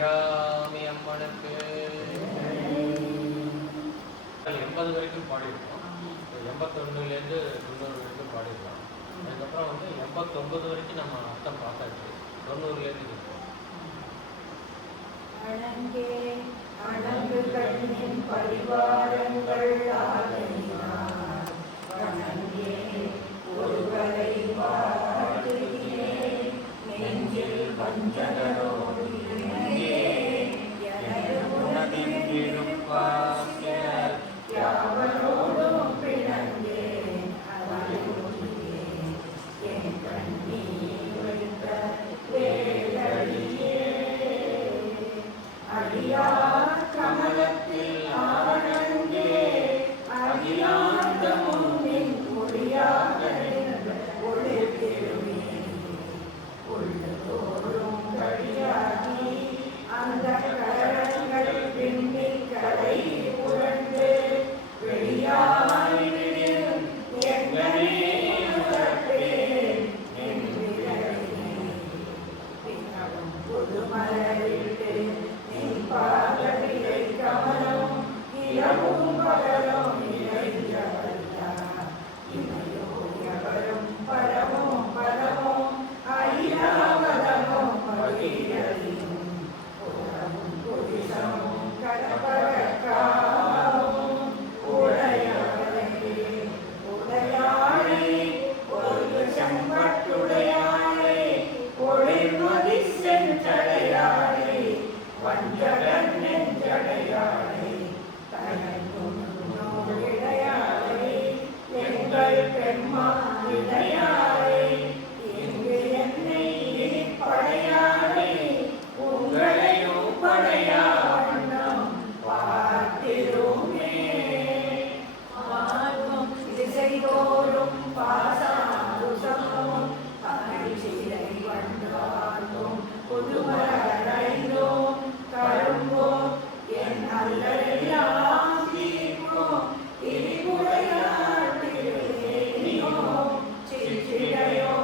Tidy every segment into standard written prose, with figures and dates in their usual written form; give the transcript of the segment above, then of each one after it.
அபிராமி அம்மனுக்கு 80 வரைக்கும் பாடியிருக்கோம். 81லேருந்து 90 வரைக்கும் பாடியிருக்கோம். அதுக்கப்புறம் 89 வரைக்கும் நம்ம அர்த்தம் பார்த்தாச்சு. 90லேருந்து இருக்கோம். அணங்கு கண்ணின் பரிவாரங்கள் ஆதலினார் வணங்கே ஒருவரை வாழ்த்துகிறேன் நெஞ்சில் வஞ்சகரோடு இணங்கே எனது உணவின் இருப்பாசியர் யாவரோடும் பிணங்கே அறிவுறுகிறே என் கண்ணீர் வைத்த வேதழியே அடியார் கமலத்தில் ஆனந்தே அகிலாண்டமும் நின் மொழியாக ஒளிர்த்திடுமே உள்ளதோறும் கடியாகி அந்த கரங்கள் பின்னில் கடை புரண்டு வெளியாய் விடும் எங்கனே உறப்பேன் என் விரலினை பின்னவும் புதுமலரிட்டு பாதவிலை கமலம் இரவும் பகலும் இறைஞ்சவல்லா இமையோ எவரும் பரமும் பரமும் ஐராவதமும் பகிரலியும் புறமும் புரிசமும் கடப்பழக்காவும் உடையாளே உடையாளே ஒரு செம்பட்டுடையாளே ஒளிர்மதி செஞ்சடையாளே வஞ்சகன் நெஞ்சடையாளே தயங்குடையாளே எங்கள் பெம்மா இடையாளே இங்கு என்னை படையாளே உங்களையும் படையா வண்ணம் பார்த்திருமே பார்க்கும் திசைதோறும் பாசாருசமும் அரிசிலை வந்தாலும் புதுமரைந்தோம் கரும்போம் என் அல்லெல்லாம் தீர்ப்போம் திரிபுரையாட்டிலேனியோ சிற்றிடையோ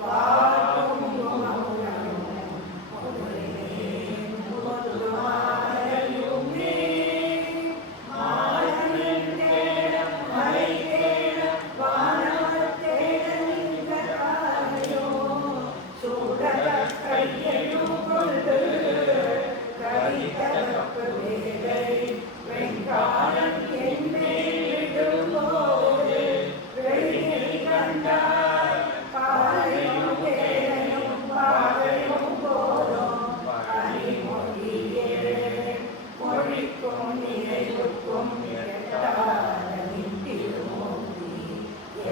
வாழும் மௌனமும் பொதுமாலையுமே மாலனின் தேடம் மலை தேடம் வானவர் தேடம் இந்த காலையோ சூடக கையையும் கொண்டு கரிகலப்பு வேலை வெங்காலம் என் மேலிடும்போது வெளியை கண்டார் பாலையும் வேலையும் பாதையும் போதும் அறிமொழியே மொழிக்கும் நினைவுக்கும் எட்டாரின் திருமூர்த்தி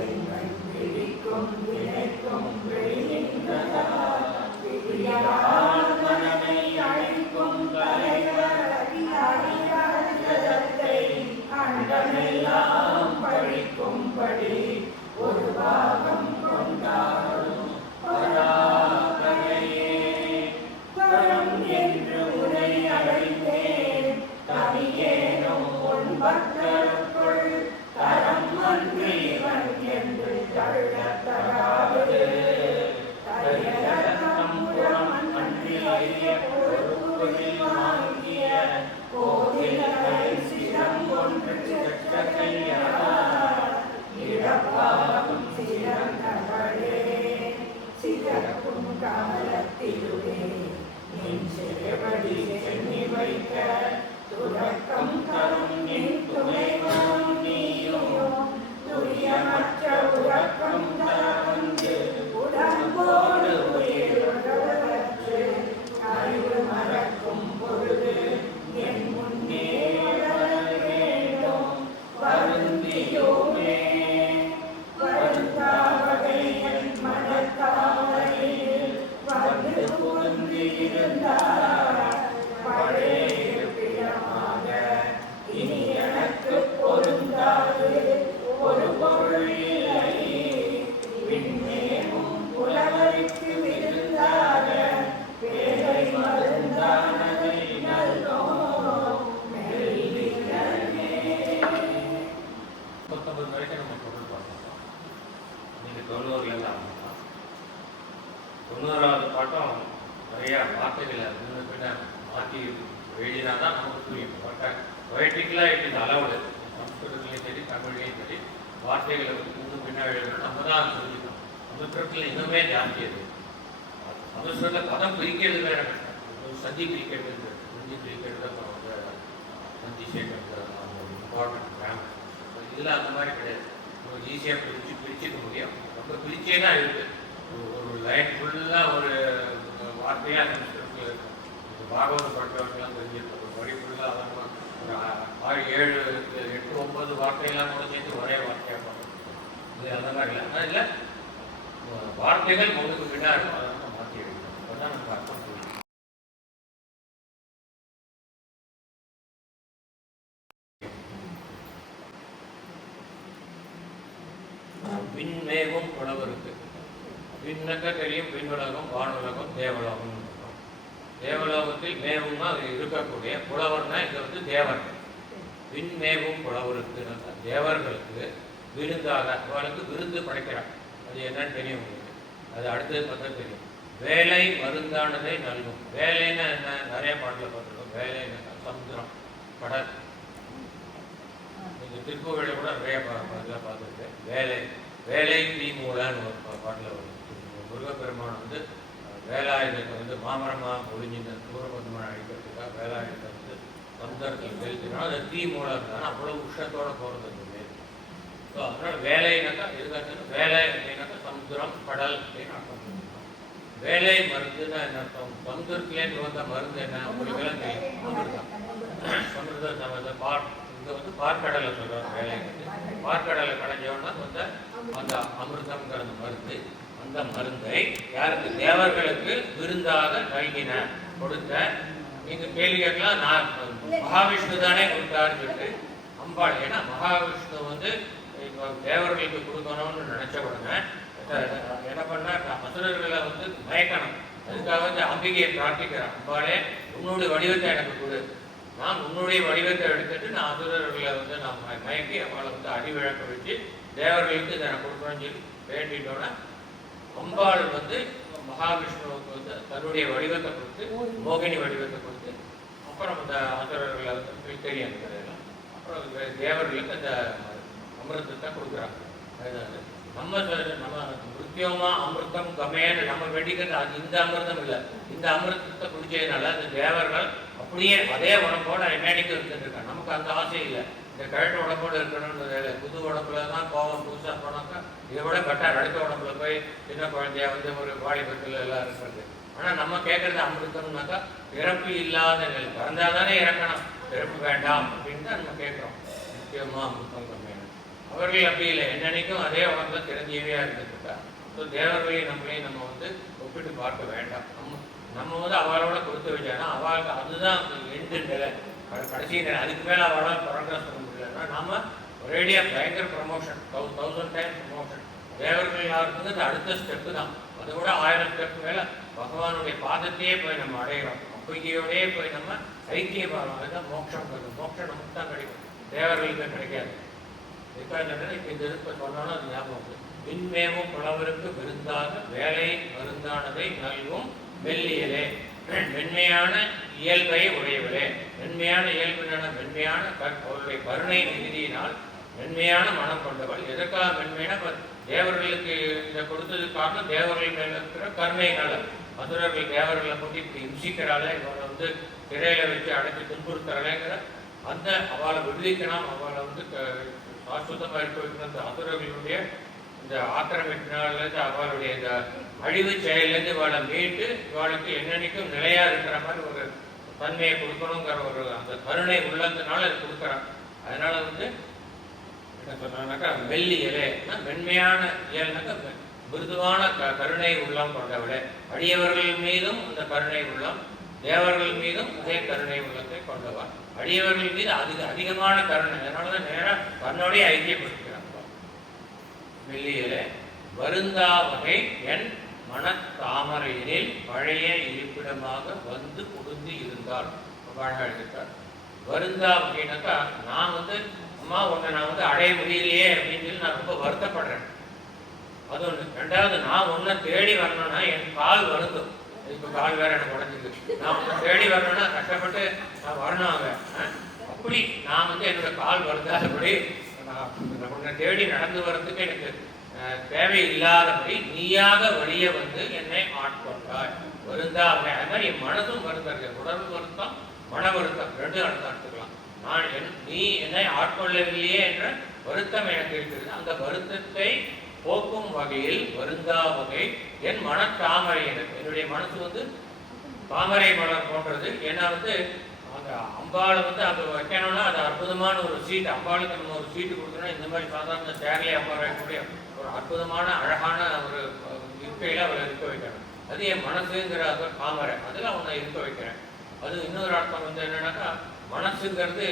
எங்கள் பிடிக்கும் வினைக்கும் வெளியின்றதால் விடியால் மனதை அழிக்கும் தலைவர் அறியாததை அண்டமெல்லாம் பழிக்கும்படி ஒரு பாகம் கொண்டாடும் பராபரையே வரம் என்று உரை அடைந்தேன் தனியேனும் உன் பக்தருக்குள் தரம் அன்று இவன் என்று தள்ளத்தராவது தயரத்தம்புறம் அன்றி அறிய பொறுப்புகளில் வாங்கிய கோவிலை சிரம் ஒன்று செற்ற கையார் இழப்பாகும் சிறந்தவளே சிறக்கும் காலத்திலுவே நின் சேவடி சென்னி வைக்க துறக்கம் தரும் நின் துணைவனும் நீயும் துரியமற்ற உறக்கம் தர வந்து உடம்போடு உயிரிழவற்று அறிவு மறக்கும் பொழுது என் முன்னே வர வேண்டும் வருந்தியோமே வருந்தாவகை என் மனத்தாவரையில் வந்து புகுந்திருந்தார் பழைய பிடமாக இனி எனக்கு பொருந்தாது ஒரு பொருள் இல்லை விண்மேலும் புலவருக்கு விருந்தாக வேலை மருந்தானதை நல்லோ மெல்லிடமே 39 வரைக்கும் நம்ம பொருள் பார்த்தோம். நீங்கள் 90லேருந்து ஆரம்பிக்கலாம். 90வது பாட்டம் நிறையா வார்த்தைகளை முன்ன பின்ன மாற்றி எழுதினா தான் நமக்கு புரியும். பொயட்டிக்கலாக இட் இஸ் அலவுடு. சம்ஸ்கிருதத்துலேயும் சரி தமிழ்லையும் சரி வார்த்தைகளை வந்து இன்னும் பின்னா எழுதணும். நம்ம தான் சொல்லிக்கணும். சமஸ்கிருதத்தில் இன்னுமே ஜாஸ்தி அது. சமஸ்கிருதத்தில் பதம் பிரிக்கிறது வேற கஷ்டம். சந்தி பிரிக்கிறது, சந்தி பிரிக்கிறது, அப்புறம் வந்து சந்தி சேர்க்கிறது, இம்பார்ட்டன்ட் கிராமர். இதில் அந்த மாதிரி கிடையாது. ஈஸியாக பிரிச்சுக்க முடியும். ரொம்ப பிரிச்சே தான் இருக்குது. ஒரு லைன் ஃபுல்லாக ஒரு வார்த்தையாக சமஸ்கிருதத்தில் இருக்கும். பாகவத படித்தவர்கள்லாம் தெரிஞ்சிருக்கும். ஒரு வழி ஃபுல்லாக அதான் ஒரு 6, 7, 8, 9 வார்த்தையெல்லாம் கூட சேர்த்து ஒரே வார்த்தையாக பார்க்கணும். இது அந்த மாதிரி இல்லை. ஆனால் இல்லை வார்த்தைகள் ஒன்றுக்கு பின்னா இருக்கும். அதை நம்ம மாற்றி எடுக்கணும். அப்போ தான் நமக்கு அர்த்தம் புரியும். விண்மேவும் புலவருக்கு விண்ணக்க தெரியும். விண்ணுலகம், வானுலகம், தேவலோகம். தேவலோகத்தில் மேவும்னா இருக்கக்கூடிய, புலவர்னா இங்கே வந்து தேவர். விண்மேவும் புலவருக்கு தேவர்களுக்கு விருந்தாக அவளுக்கு விருந்து படைக்கிறார். அது என்னன்னு தெரியும் உங்களுக்கு. அது அடுத்தது பார்த்தா தெரியும். வேலை மருந்தானதை நல்கும். வேலைன்னா என்ன? நிறைய பாட்டில் பார்த்துருக்கோம். வேலைன்னு சமுத்திரம், கடல். நீங்கள் திருப்புகளை கூட நிறைய இதில் பார்த்துருக்கேன். வேலை வேலை தீமூலன்னு ஒரு பாட்டில் வரும். முருகப்பெருமான் வந்து வேலாயுதத்தை வந்து மாமரமாக ஒழிஞ்சிருந்த சூரபத்மனை அழிக்கிறதுக்காக வேலாயுதத்தை வந்து சமுத்திரத்தில் செலுத்தினா அது தீமூலம் இருந்தாலும் அவ்வளோ உஷத்தோடு போகிறது அந்த மேல். ஸோ அதனால் வேலைனாக்கா எதுக்காச்சுன்னா வேலை அப்படின்னாக்கா சமுத்திரம், கடல் அப்படின்னு அர்த்தம். வேலை மருந்துன்னா என்ன அர்த்தம்? சமுத்திரத்துலேருந்து வந்த மருந்து என்ன உங்களுக்கு எல்லாம் தெரியும். அமிர்தம். சமுதிரத்தை இங்கே வந்து பார்க்கடலை சொல்கிறார். வேலை வந்து பார்க்கடலை கடைஞ்சோன்னா வந்து அந்த அமிர்தம்ங்கிற அந்த மருந்து, அந்த மருந்தை யாருக்கு? தேவர்களுக்கு விருந்தாக நல்கின, கொடுத்த. நீங்கள் கேள்வி கேட்கலாம், நான் மகாவிஷ்ணு தானே கொடுத்தாருன்னு சொல்லிட்டு அம்பாள். ஏன்னா மகாவிஷ்ணு வந்து தேவர்களுக்கு கொடுக்கணும்னு நினச்ச உடனே என்ன பண்ணார்? அசுரர்களை வந்து மயக்கணும். அதுக்காக வந்து அம்பிகையை பிரார்த்திக்கிறான். அம்பாளே உன்னுடைய வடிவத்தை எனக்கு கொடு. நான் உன்னுடைய வடிவத்தை எடுத்துட்டு நான் அசுரர்களை வந்து நான் மயக்கி அவளை வந்து அடிவிழக்க வச்சு தேவர்களுக்கு இதை நான் கொடுக்கணும்னு சொல்லி வேண்டிட்டோன்னா அம்பாள் வந்து மகாவிஷ்ணுவுக்கு வந்து தன்னுடைய வடிவத்தை கொடுத்து, மோகினி வடிவத்தை கொடுத்து, அப்புறம் அந்த அசுரர்களை வந்து தெரியும் கதையெல்லாம். அப்புறம் தேவர்களுக்கு அந்த அமிர்தத்தை கொடுக்குறாங்க. அதுதான் நம்ம மிருத்தியோமா அமிர்தம் கமேன்னு நம்ம வெடிக்கிறது. அது இந்த அமிர்தம் இல்லை. இந்த அமிர்தத்தை குடிச்சதுனால அந்த தேவர்கள் அப்படியே அதே உடம்போட என்னடிக்கு இருந்துருக்காங்க. நமக்கு அந்த ஆசை இல்லை. இந்த கழட்டு உடம்போடு இருக்கணும்னு புது உடம்புல தான் கோவம் புதுசாக போனாக்கா இதை விட பெட்டர் அடுத்த உடம்புல போய் சின்ன குழந்தையா வந்து ஒரு வாலிபத்தில் எல்லாம் இருக்கிறது. ஆனால் நம்ம கேட்கறது அமிர்தம்னாக்கா பிறப்பு இல்லாத நிலை. பிறந்தால் தானே இறக்கணும், பிறப்பு வேண்டாம் அப்படின்னு தான் நம்ம கேட்குறோம். முக்கியமாக அமிர்தம் கம்மியான அவர்கள் அப்படி இல்லை. என்னன்னைக்கும் அதே உடம்புல சிரஞ்சீவியாக இருந்துருக்கா. ஸோ தேவர்களையும் நம்மளையும் நம்ம வந்து ஒப்பிட்டு பார்க்க வேண்டாம். நம்ம வந்து அவளோட கொடுத்து வச்சானா அவளுக்கு அதுதான் எண்டு நிலை, கடைசி நிலை. அதுக்கு மேலே அவளால் ப்ரோக்ரஸ் பண்ண முடியலன்னா நாம் ஒரேடியாக பயங்கர ப்ரமோஷன், 1000 டைம்ஸ் ப்ரமோஷன். தேவர்கள் யாருக்குங்க அது அடுத்த ஸ்டெப்பு தான். அதை விட 1000 ஸ்டெப்பு மேலே பகவானுடைய பாதத்தையே போய் நம்ம அடைகிறோம். அப்பையோடையே போய் நம்ம ஐக்கியமாகிறோம். அதுதான் மோட்சம். மோட்சம் நமக்கு தான் கிடைக்கும், தேவர்களுக்கு கிடைக்காது. இதுக்காக இப்போ இந்த இப்போ சொன்னாலும் அது ஞாபகம். விண்மேவும் புலவருக்கு விருந்தாக வேலை மருந்தானதை நல்கும் வெள்ளியலே. மென்மையான இயல்பை உடையவரே. மென்மையான இயல்பினான மென்மையான அவருடைய கருணை மிகுதியினால் மென்மையான மனம் கொண்டவள். எதற்காக மென்மையான? தேவர்களுக்கு இதை கொடுத்ததுக்கு காரணம் தேவர்கள் மேல இருக்கிற கருணையினால. அசுரர்கள் தேவர்களை கொண்டு இப்படி இம்சிக்கிறாள, இவரை வந்து திரையில வச்சு அடைச்சி துன்புறுத்துறாளேங்கிற அந்த அவளை விடுவிக்கணும், அவளை வந்து சாஸ்வதமாக இருக்க வைக்கணும். அந்த அசுரர்களுடைய இந்த ஆக்கிரமிப்பினாலேருந்து அவளுடைய இந்த அழிவு செயலேருந்து இவளை மீட்டு இவளுக்கு என்னன்னைக்கும் நிலையா இருக்கிற மாதிரி ஒரு தன்மையை கொடுக்கணுங்கிற ஒரு அந்த கருணை உள்ளதுனால அது கொடுக்குறான். அதனால வந்து என்ன சொன்னாக்கா மெல்லியலே, மென்மையான இயல்னாக்கா மிருதுவான கருணை உள்ளம் கொண்டவளே. அடியவர்கள் மீதும் அந்த கருணை உள்ளம், தேவர்கள் மீதும் அதே கருணை உள்ளத்தை கொண்டவள். அடியவர்கள் மீது அதிகமான கருணை. அதனாலதான் நேராக தன்னோடைய ஐக்கியப்படுத்துகிறான். மெல்லியலே வருந்தா வகை என் மனத்தாமரையினில் பழைய இருப்பிடமாக வந்து புகுந்து இருந்தார். அழகாக எழுதிட்டார். வருந்தா வகைனாக்கா நான் வந்து அம்மா உன்னை நான் வந்து அடைய முடியலையே அப்படின்னு சொல்லி நான் ரொம்ப வருத்தப்படுறேன். அது ஒன்று. ரெண்டாவது, நான் உன்னை தேடி வரணும்னா என் கால் வருந்தும். இப்போ கால் வேற எனக்கு உடஞ்சிருக்கு. நான் உன்னை தேடி வரணும்னா கஷ்டப்பட்டு நான் வரணும் அங்கே. அப்படி நான் வந்து என்னோட கால் வருந்தாதபடி நான் உன்னை தேடி நடந்து வர்றதுக்கு எனக்கு தேவை இல்லாதபடி நீயாக வழிய வந்து என்னை ஆட்கொண்டாய். வருந்தாமை. அது மாதிரி என் மனதும் வருத்தம், உடல் வருத்தம் மன வருத்தம் ரெண்டும் அர்த்தம் எடுத்துக்கலாம். நீ என்னை ஆட்கொள்ளவில்லையே என்ற வருத்தம் எனக்கு இருக்கிறது. அந்த வருத்தத்தை போக்கும் வகையில் வருந்தா வகை என் மனத்தாமரை. என்னுடைய மனசு வந்து தாமரை மலர் போன்றது. ஏன்னா வந்து அந்த அம்பாளை வந்து அங்கே வைக்கணும்னா அது அற்புதமான ஒரு சீட்டு. அம்பாளுக்கு நம்ம ஒரு சீட்டு கொடுக்கணும். இந்த மாதிரி சாதாரண சேர்லே அம்பாள் வைக்கக்கூடிய ஒரு அற்புதமான அழகான ஒரு இருக்கையில் அவளை இருக்க வைக்கணும். அது என் மனசுங்கிற தாமரை, அதில் அவனை இருக்க வைக்கிறேன். அது இன்னொரு அர்த்தம் வந்து என்னன்னாக்கா, மனசுங்கிறது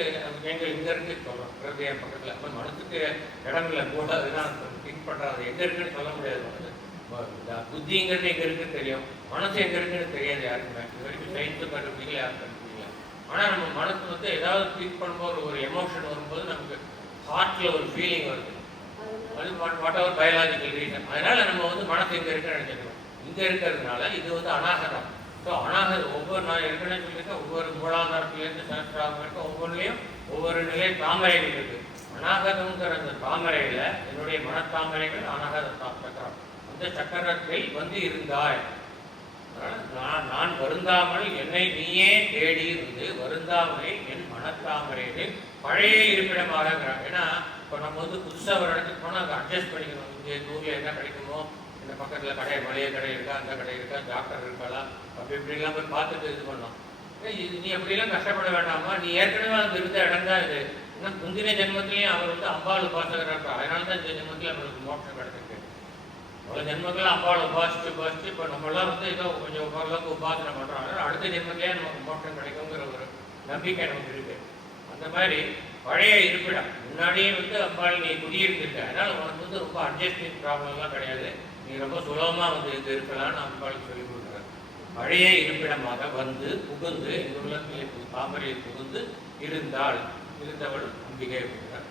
எங்கள் இங்கே இருக்கு சொல்கிறோம், ஹிருதயம் பக்கத்தில். அப்போ மனசுக்கு இடங்களில் கூட அதுதான் திங்க் பண்ணுறது. எங்கே இருக்குன்னு சொல்ல முடியாது. புத்திங்கிறது எங்கே இருக்குன்னு தெரியும், மனசு எங்கே இருக்குன்னு தெரியாது யாருக்குமே. இது வரைக்கும் சயின்ஸும் கண்டுபிடிக்கல, யாரும் கண்டுபிடிக்கல. ஆனால் நம்ம மனசு வந்து ஏதாவது திங்க் பண்ணும்போது ஒரு எமோஷன் வரும்போது நமக்கு ஹார்ட்டில் ஒரு ஃபீலிங் வருது. அது வாட் எவர் பயாலஜிக்கல் ரீசன். அதனால் நம்ம வந்து மனசு எங்கே இருக்குன்னு நினைச்சிருக்கோம். இங்கே இருக்கிறதுனால இது வந்து அநாகரம். ஸோ அநாகரம் ஒவ்வொரு நான் ஏற்கனவே சொல்லியிருக்கேன், ஒவ்வொரு மூலாதாரத்துலேருந்து சஹஸ்ராரம் வரைக்கும் ஒவ்வொன்றிலையும் ஒவ்வொரு நிலை தாமரைகள் இருக்குது. அநாகதங்கிற அந்த தாமரையில் என்னுடைய மனத்தாமரைகள் அநாகத சக்கரம். அந்த சக்கரத்தில் வந்து இருந்தாய். நான் வருந்தாமல் என்னை நீயே தேடி இருந்து வருந்தாமலை என் மனத்தாமரையில் பழைய இருப்பிடமாகங்கிறாங்க. ஏன்னா இப்போ நம்ம வந்து புதுசாக ஒரு இடத்துக்கு போனால் அங்கே அட்ஜஸ்ட் பண்ணிக்கணும். இங்கே ஊரில் என்ன கிடைக்குமோ, இந்த பக்கத்தில் கடை மளிகை கடை இருக்கா, அந்த கடை இருக்கா, டாக்டர் இருக்காளா, அப்படி இப்படிலாம் போய் பார்த்துட்டு இது பண்ணோம். நீ அப்படிலாம் கஷ்டப்பட வேண்டாமா, நீ ஏற்கனவே அங்கே இருந்த இடம் தான் இது. இன்னும் முந்தின ஜென்மத்திலையும் அவர் வந்து அம்பாள் உபாசகராக இருப்பார். அதனால தான் இந்த ஜென்மத்தில் அவருக்கு மோட்சம் கிடைச்சிருக்கு. அவ்வளோ ஜென்மத்தில் அம்பாள் உபாசிச்சு இப்போ நம்மளாம் வந்து ஏதோ கொஞ்சம் ஓரளவுக்கு உபாசனை பண்ணுறோம். அதனால் அடுத்த ஜென்மத்திலேயே நமக்கு மோட்சம் கிடைக்குங்கிற ஒரு நம்பிக்கை நமக்கு இருக்குது. அந்த மாதிரி பழைய இருப்பிடம் முன்னாடியே வந்து அம்பாள் நீ குடியிருந்துட்ட. அதனால் உனக்கு வந்து ரொம்ப அட்ஜஸ்டிங் ப்ராப்ளம்லாம் கிடையாது. நீ ரொம்ப சுலபமாக வந்து இது இருக்கலாம்னு அம்பாளுக்கு சொல்லிக் கொடுக்குறேன். பழைய இருப்பிடமாக வந்து புகுந்து இந்த உலகத்தில் தாமரையில் புகுந்து இருந்தவள் அம்பிகை இருக்கிறார்.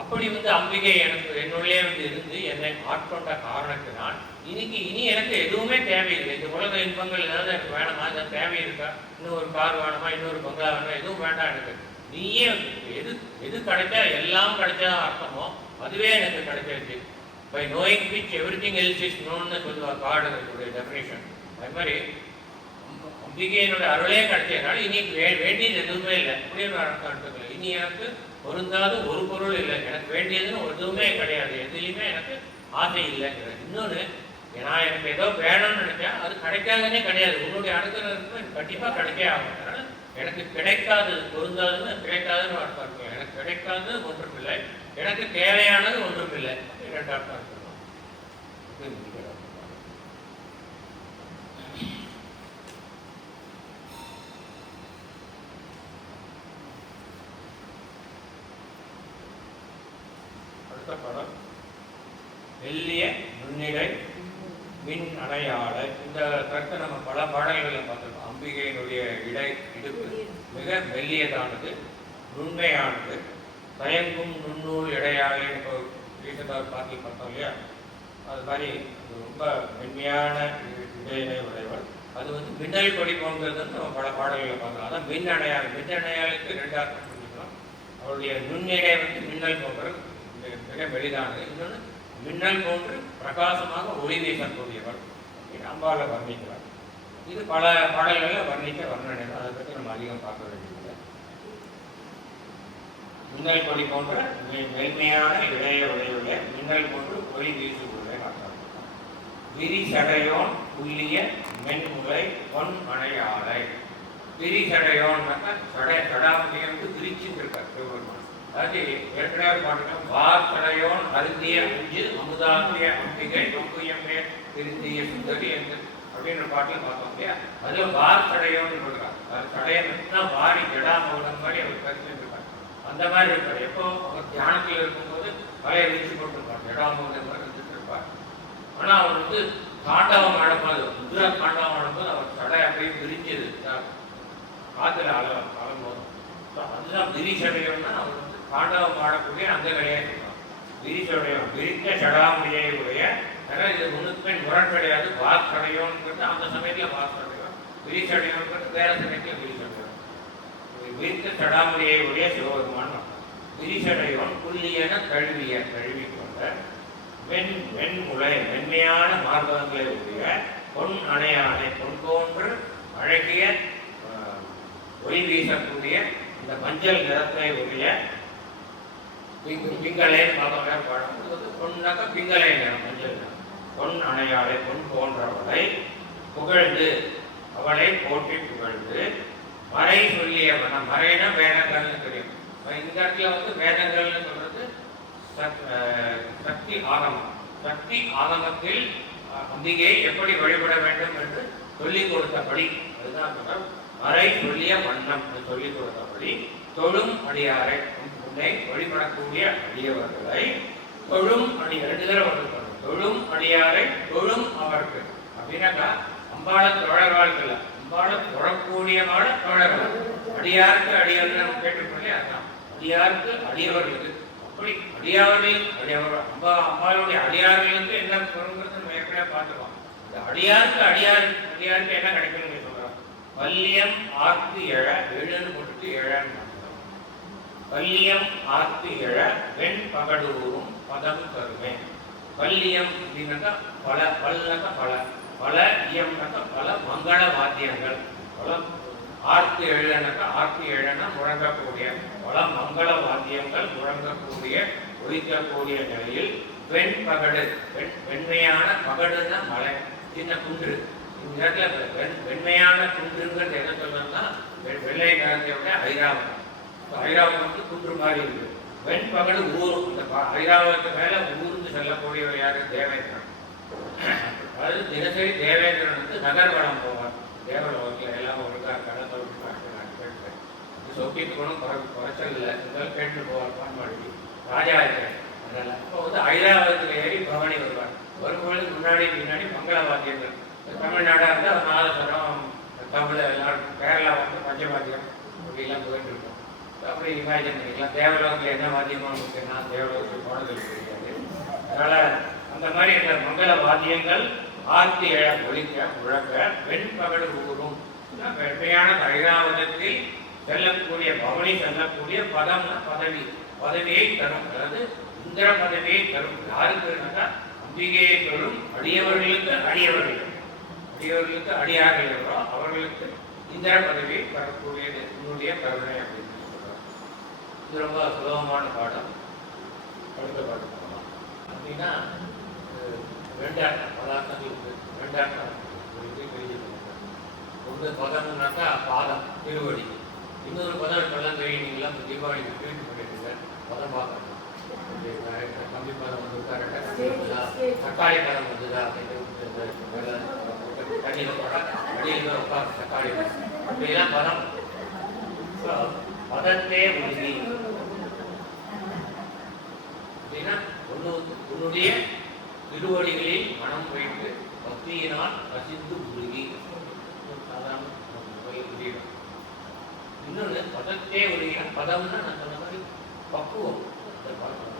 அப்படி வந்து அம்பிகை எனக்கு என்னுள்ளே வந்து இருந்து என்னை ஆட்கொண்ட காரணத்தினால் இனி எனக்கு எதுவுமே தேவையில்லை. இந்த உலக இன்பங்கள் ஏதாவது எனக்கு வேணுமா, ஏதாவது தேவை இருக்கா, இன்னும் ஒரு கார் வேணுமா, இன்னொரு பங்களா வேணுமா, எதுவும் வேண்டாம் எனக்கு. நீயே எது கிடைச்சா எல்லாம் கிடைச்சா அர்த்தமோ அதுவே எனக்கு கிடைச்சிருச்சு. By knowing which everything else is நோன்னு சொல்லுவார் காடுகளுடைய டெஃபினேஷன். அது மாதிரி அம்பிகையினுடைய அருளே கிடைச்சதுனால இனி வேண்டியது எதுவுமே இல்லை அப்படின்னு அர்த்தம் எடுத்துக்கல. இனி எனக்கு பொருந்தாத ஒரு பொருள் இல்லை, எனக்கு வேண்டியதுன்னு எதுவுமே கிடையாது, எதுலையுமே எனக்கு ஆசை இல்லைங்கிறது. இன்னொன்று, நான் எனக்கு ஏதோ வேணும்னு நினைச்சேன், அது கிடைக்காதனே கிடையாது. உன்னுடைய அனுகிரகத்துக்கு எனக்கு கண்டிப்பாக கிடைக்கே ஆகும். அதனால் எனக்கு கிடைக்காதது பொருந்தாதுன்னு கிடைக்காதுன்னு அர்த்தம் இருக்கும். எனக்கு கிடைக்காதது ஒன்றும் இல்லை, எனக்கு தேவையானது ஒன்றும் இல்லை, இரண்டு அர்த்தம் இருக்கணும். அடுத்த படம் மெல்லிய நுண்ணிடை மின் அடையாளை. இந்த கருத்தை நம்ம பல பாடல்களில் பார்த்துருக்கோம். அம்பிகையினுடைய இடுப்பு மிக மெல்லியதானது, நுண்மையானது, தயங்கும் நுண்ணூல் இடையாளை. இப்போ ரீசெண்டாக பாட்டில் பார்த்தோம் இல்லையா, அது மாதிரி ரொம்ப மென்மையான இடையினை உடையவள். அது வந்து மின்னல் கொடி போன்றதுன்னு நம்ம பல பாடல்களை பார்க்கலாம். அதான் மின் அடையாளை. மின் அடையாளுக்கு ரெண்டு அர்த்தம் சொல்லிக்கலாம். அவருடைய நுண்ணிடை வந்து மின்னல் போன்றது, மிக மெலிதானது. இன்னொன்று மின்னல் போன்று பிரகாசமாக ஒளி வீசக்கூடியவர் அம்பாளை வர்ணிக்கிறார். இது பல பாடல்களில் வர்ணிக்க வர்ணனை, அதை பற்றி நம்ம அதிகம் பார்க்க வேண்டியதில்லை. மின்னல் கொடி போன்ற மென்மையான இடைய உடையுள்ள மின்னல் போன்று ஒளி வீசுவதை காட்டுறாங்க. விரிசடையோன் புள்ளிய மென்முலை பொன் அணையாளை. விரிசடையோன்னாக்கா சடாமுடியை விரிச்சுட்டு இருக்கார் சிவபெருமான். அதாவது ஏற்கனவே பாட்டுக்கலாம், வார்த்தடையோன் அருந்திய அஞ்சு அமுதாந்திய அம்பிகை தொங்குயமே திருந்திய சுந்தரி என்று அப்படின்னு பாட்டில் பார்த்தோம் இல்லையா. அதில் வார்த்தடையோன்னு சொல்றாங்க. அது தடையன்னா வாரி ஜடாமௌலம் மாதிரி அவர் கருத்து இருக்கார். அந்த மாதிரி இருப்பார். எப்போ அவர் தியானத்தில் இருக்கும்போது வலையை வீழ்ச்சி போட்டிருப்பார், ஜடாமௌலம் மாதிரி இருந்துட்டு இருப்பார். ஆனால் அவர் வந்து தாண்டவம் ஆடும்போது, முத்ரா தாண்டவம் ஆடும்போது அவர் தடை அப்படியே விரிஞ்சது காத்துல அலம்போதும். அதுதான் விரிசடையோன்னா அவர் வந்து தாண்டவம் ஆடக்கூடிய அந்த நிலையை சொல்றான். விரிசடையம் விரித்த சடாமுடியை உடைய அதனால் இது முன்னுக்கு பின் முரண்படையாது. வாசடையோன்றது அந்த சமயத்தில் வாசடையும், விரிசடையோன்றது வேற சமயத்தில் விரிசடையும். விரித்த சடாமுடியை உடைய சிவபெருமான் விரிசடையோன் புள்ளியன கழுவிய கழுவி கொண்ட வெண்முளை மென்மையான மார்பகங்களை உடைய பொன் அணையானை பொன் போன்று அழகிய ஒளி வீசக்கூடிய இந்த மஞ்சள் நிறத்தை உடைய பிங்களே பாடம் பொன்னாக்க பிங்களே நிறம் மஞ்சள் நிறம் பொன் அணையாளை பொன் போன்றவளை புகழ்ந்து அவளை போற்றி புகழ்ந்து மறை சொல்லிய மனம் மறைனா வேதங்கள்னு தெரியும். இந்த இடத்துல வேதங்கள்னு சொல்றது சக்தி ஆகமம். சக்தி ஆகமத்தில் அம்பிகையை எப்படி வழிபட வேண்டும் என்று சொல்லிக் கொடுத்தபடி, அதுதான் மறை சொல்லிய வண்ணம் சொல்லிக் கொடுத்தபடி தொழும் அடியாரை உன்னை வழிபடக்கூடிய அடியவர்களை தொழும் அடி 2 தடவை தொழும் அடியாரை தொழும் அவருக்கு அப்படின்னாக்கா அம்பாள தோழர்கள் அம்பாள தொழக்கூடியமான தோழர்கள். அடியாருக்கு அடியவர்கள் நம்ம கேட்டுக்கொள்ளே அதான் அடியாருக்கு அடியவர்களுக்கு. அப்படி அடியார்கள் அம்பாளுடைய அடியார்களுக்கு என்ன பொருங்கிறது நம்ம ஏற்கனவே பார்த்துக்கோம். இந்த அடியாருக்கு அடியாருக்கு என்ன கிடைக்கணும்னு சொல்றோம். வல்லியம் ஆர்த்து எழ 7ன்னு போட்டுட்டு 7ன்னு வல்லியம் ஆர்த்து எழ வெண் பகடூரும் பதம் தருமே. வல்லியம் அப்படின்னாக்கா பல பல்னாக்கா பல இயம்னாக்கா பல மங்கள வாத்தியங்கள். பல ஆர்த்து எழனாக்கா ஆர்த்து எழனா முழங்கக்கூடிய பல மங்கள வாத்தியங்கள் முழங்கக்கூடிய ஒழிக்கக்கூடிய நிலையில் வெண் பகடு வெண்மையான பகடுன்னா மலை சின்ன குன்று. இந்த இடத்துல வெண்மையான குன்றுங்கிறது என்ன சொல்றதுன்னா வெள்ளை நிறத்தை விட ஐராவதம். ஐராவதம் குன்று மாதிரி இருக்கு. வெண்பகடு ஊரும். இந்த ஐராவதத்து மேல ஊர்ந்து செல்லக்கூடியவர் யாரு? தேவேந்திரன். அதாவது தினசரி தேவேந்திரன் நகர்வனம் போவார். தேவலோகத்தில் எல்லாம் ஒழுங்கா கடத்தொழில் சொக்கித்துக்கணும் குறைச்சல் இல்லை. இருந்தாலும் கேட்டு போவார் பான்மாடி ராஜா இருக்கிறேன். அதனால இப்போ ஐராவதத்தில் ஏறி பவனி வருவார். வரும்பொழுது முன்னாடி பின்னாடி மங்கள வாத்தியங்கள். தமிழ்நாடாக இருந்தால் நாதஸ்வரம், தமிழ் எல்லாரும், கேரளா பஞ்சவாத்தியம் இப்படிலாம் போயிட்டு இருக்கோம். அப்படி இமேஜின் பண்ணிக்கலாம். தேவலோகத்தில் என்ன வாத்தியமாக இருக்குன்னா தேவலோகத்தில் போனதில் தெரியாது. அதனால் அந்த மாதிரி இந்த மங்கள வாத்தியங்கள் ஆர்த்தி எழ ஒழிக்க முழக்க வெண்பகடு ஊரும். வெண்மையான ஐராவதத்தில் செல்லக்கூடிய பவனி செல்லக்கூடிய பதம்னா பதவியை தரும். அதாவது இந்திர பதவியை தரும். யாருக்குனாக்கா அம்பிகையை தரும் அடியவர்களுக்கு அடியார்கள் எவரோ அவர்களுக்கு இந்திர பதவியை தரக்கூடியது உன்னுடைய கருணை அப்படின்னு சொல்றாங்க. இது ரொம்ப சுலபமான பாடம். அடுத்த பாடம் போகலாம். அப்படின்னா 2 பதார்த்தங்களுக்கு 2 ஒன்று பதம்னாக்கா பாதம் திருவடி. இன்னொரு பதம் இப்பெல்லாம் தெரியுங்களா? தீபாவளிக்கு திருப்பி பண்ணிட்டு பதம் பார்க்கணும். கம்பி பதம் வந்து தக்காளி பதம் வந்துதா தண்ணியில் போட அடியில் உட்காந்து தக்காளி இப்படிலாம் பதம். பதத்தே உறுதி அப்படின்னா உன்னுடைய திருவடிகளில் மனம் வைத்து பக்தியினால் ரசித்து உருகி சாதாரண புரியும். இன்னொன்று பதத்தே உருகின பதம்னா நான் சொன்ன மாதிரி பக்குவம்.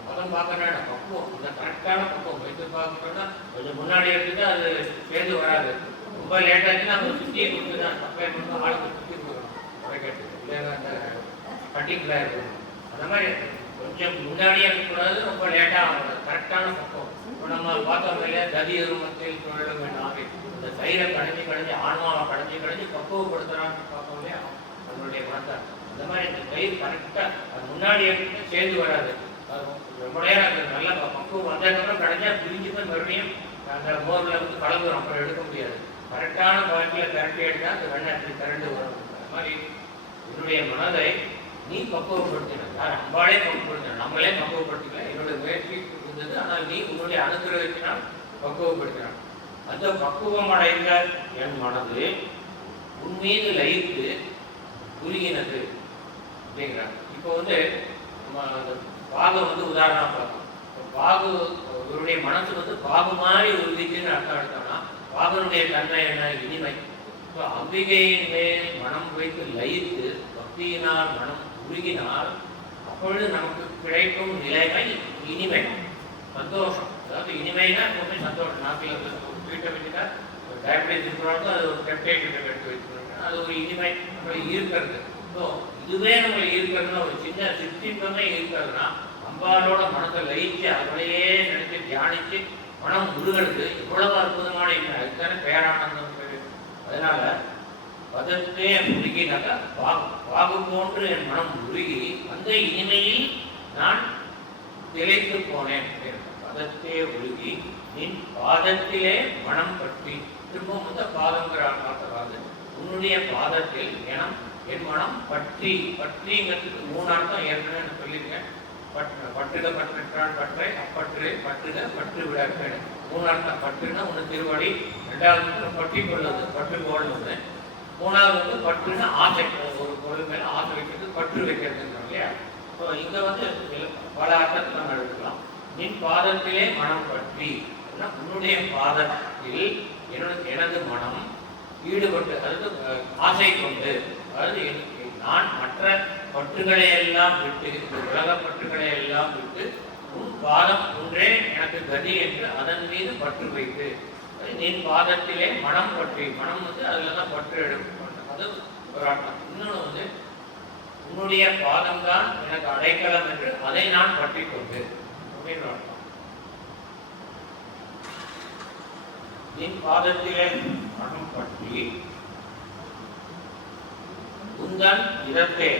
பதம் பார்க்கறேன் பக்குவம், இந்த கரெக்டான பக்குவம் வைத்து பார்க்கணும்னா கொஞ்சம் முன்னாடி எடுத்துட்டு அது சேர்ந்து வராது. ரொம்ப லேட்டாச்சுன்னா நம்ம சுற்றியை கொடுத்து தான் தப்பை மட்டும் ஆளுக்கு சுற்றி கொடுக்கணும். கேட்டு இல்லைன்னா அந்த கட்டிங்களாக இருக்கணும். அந்த மாதிரி கொஞ்சம் முன்னாடியே இருக்கக்கூடாது, ரொம்ப லேட்டாக ஆகக்கூடாது. கரெக்டான பக்குவம். இப்போ நம்ம பார்த்தோம் இல்லையா கதி எருமத்தில் தொழிலும் ஆகி இந்த சைரை கடைஞ்சி ஆன்மாவை கடைஞ்சி பக்குவப்படுத்துறான்னு பார்ப்போம் இல்லையா நம்மளுடைய மனத்தை. அந்த மாதிரி இந்த கயிறு கரெக்டாக அது முன்னாடி எடுத்து சேர்ந்து வராது. ரொம்ப நேரம் அது நல்லா பக்குவம் வந்ததுக்கப்புறம் கடைஞ்சா பிரிஞ்சு போய் மறுபடியும் அந்த மோரில் வந்து கலந்துரும். அப்புறம் எடுக்க முடியாது. கரெக்டான பாட்டில் திரட்டி எடுத்தால் அந்த வெண்ணெய் அப்படி திரண்டு வரும். அது மாதிரி என்னுடைய மனதை நீ பக்குவப்படுத்தின. யார்? அம்பாளே பக்குவப்படுத்தின, நம்மளே பக்குவப்படுத்திக்கல. என்னுடைய முயற்சி இருந்தது, ஆனால் நீ உன்னுடைய அனுகிரகத்தினால் பக்குவப்படுத்தினான். அந்த பக்குவம் அடைந்த என் மனது உன் மீது லயித்து உருகினது அப்படிங்கிறாங்க. இப்போ வந்து நம்ம அந்த பாகு வந்து உதாரணம் பார்க்கணும். பாகு இவருடைய மனசு வந்து பாகு மாதிரி உறுதிக்குன்னு அர்த்தம் எடுத்தோம்னா பாகனுடைய தன்மை என்ன? இனிமை. ஸோ அம்பிகையின் மேல் மனம் வைத்து லயித்து பக்தியினால் மனம் உருகினால் அப்பொழுது நமக்கு கிடைக்கும் நிலைமை இனிமை, சந்தோஷம். அதாவது இனிமைனா எப்பவுமே சந்தோஷம். நாக்கில் ஸ்வீட்டை வச்சுட்டா டயபிட்டிஸ் இருக்கிறவங்க அது ஒரு டெம்டேஷனை எடுத்து வச்சுக்கணும். அது ஒரு இனிமை நம்மளை ஈர்க்கிறது. ஸோ இதுவே நம்மளை ஈர்க்கிறதுனா ஒரு சின்ன சிற்றின்பமே ஈர்க்கிறதுனா அம்பாலோட மனத்தை லயிச்சு அவளையே நினைச்சு தியானிச்சு மனம் உருகிறது எவ்வளவு அற்புதமான இன்மை. அதுதானே பேரானந்தம் பேரு. அதனால பதத்தே உருகினாக்கா பாகு போன்று என் மனம் உருகி அந்த இனிமையில் நான் திளைத்து போனேன். பதத்தே உருகி நின் பாதத்திலே மனம் பற்றி திரும்பவும் வந்து பாதங்கிற பார்த்தவாது உன்னுடைய பாதத்தில் என் மனம் பற்றி பற்றிங்கிறதுக்கு 3 அர்த்தம் ஏற்கனவே நான் சொல்லியிருக்கேன். பற்றுக பற்றான் பற்றை அப்பற்று பற்றுக பற்று விட 3 அர்த்தம். பற்றுன்னா ஒன்று திருவடி, 2வது பற்றி கொள்வது பற்று கொள்வது, 3வது பற்றுன்னா ஆசை, ஒரு பொருள் மேல ஆசை வைக்கிறது பற்று வைக்கிறதுன்னு இல்லையா. ஸோ இங்க பல அர்த்தத்தை நம்ம எடுத்துக்கலாம். நின் பாதத்திலே மனம் பற்றி உன்னுடைய பாதத்தில் எனது மனம் ஈடுபட்டு அதாவது ஆசை கொண்டு, அதாவது நான் மற்ற பற்றுகளை எல்லாம் விட்டு உலக பற்றுகளை எல்லாம் விட்டு உன் பாதம் ஒன்றே எனக்கு கதி என்று அதன் மீது பற்று வைத்து நின் பாதத்திலே மனம் பற்றி மனம் வந்து அதுல தான் பற்று எடுக்கும். அது ஒரு அர்த்தம். இன்னொன்று உன்னுடைய பாதம்தான் எனக்கு அடைக்கலம் என்று அதை நான் பற்றி கொண்டு அப்படின்னு அர்த்தம். நின் பாதத்திலே மனம் பற்றி உந்தன் இதத்தே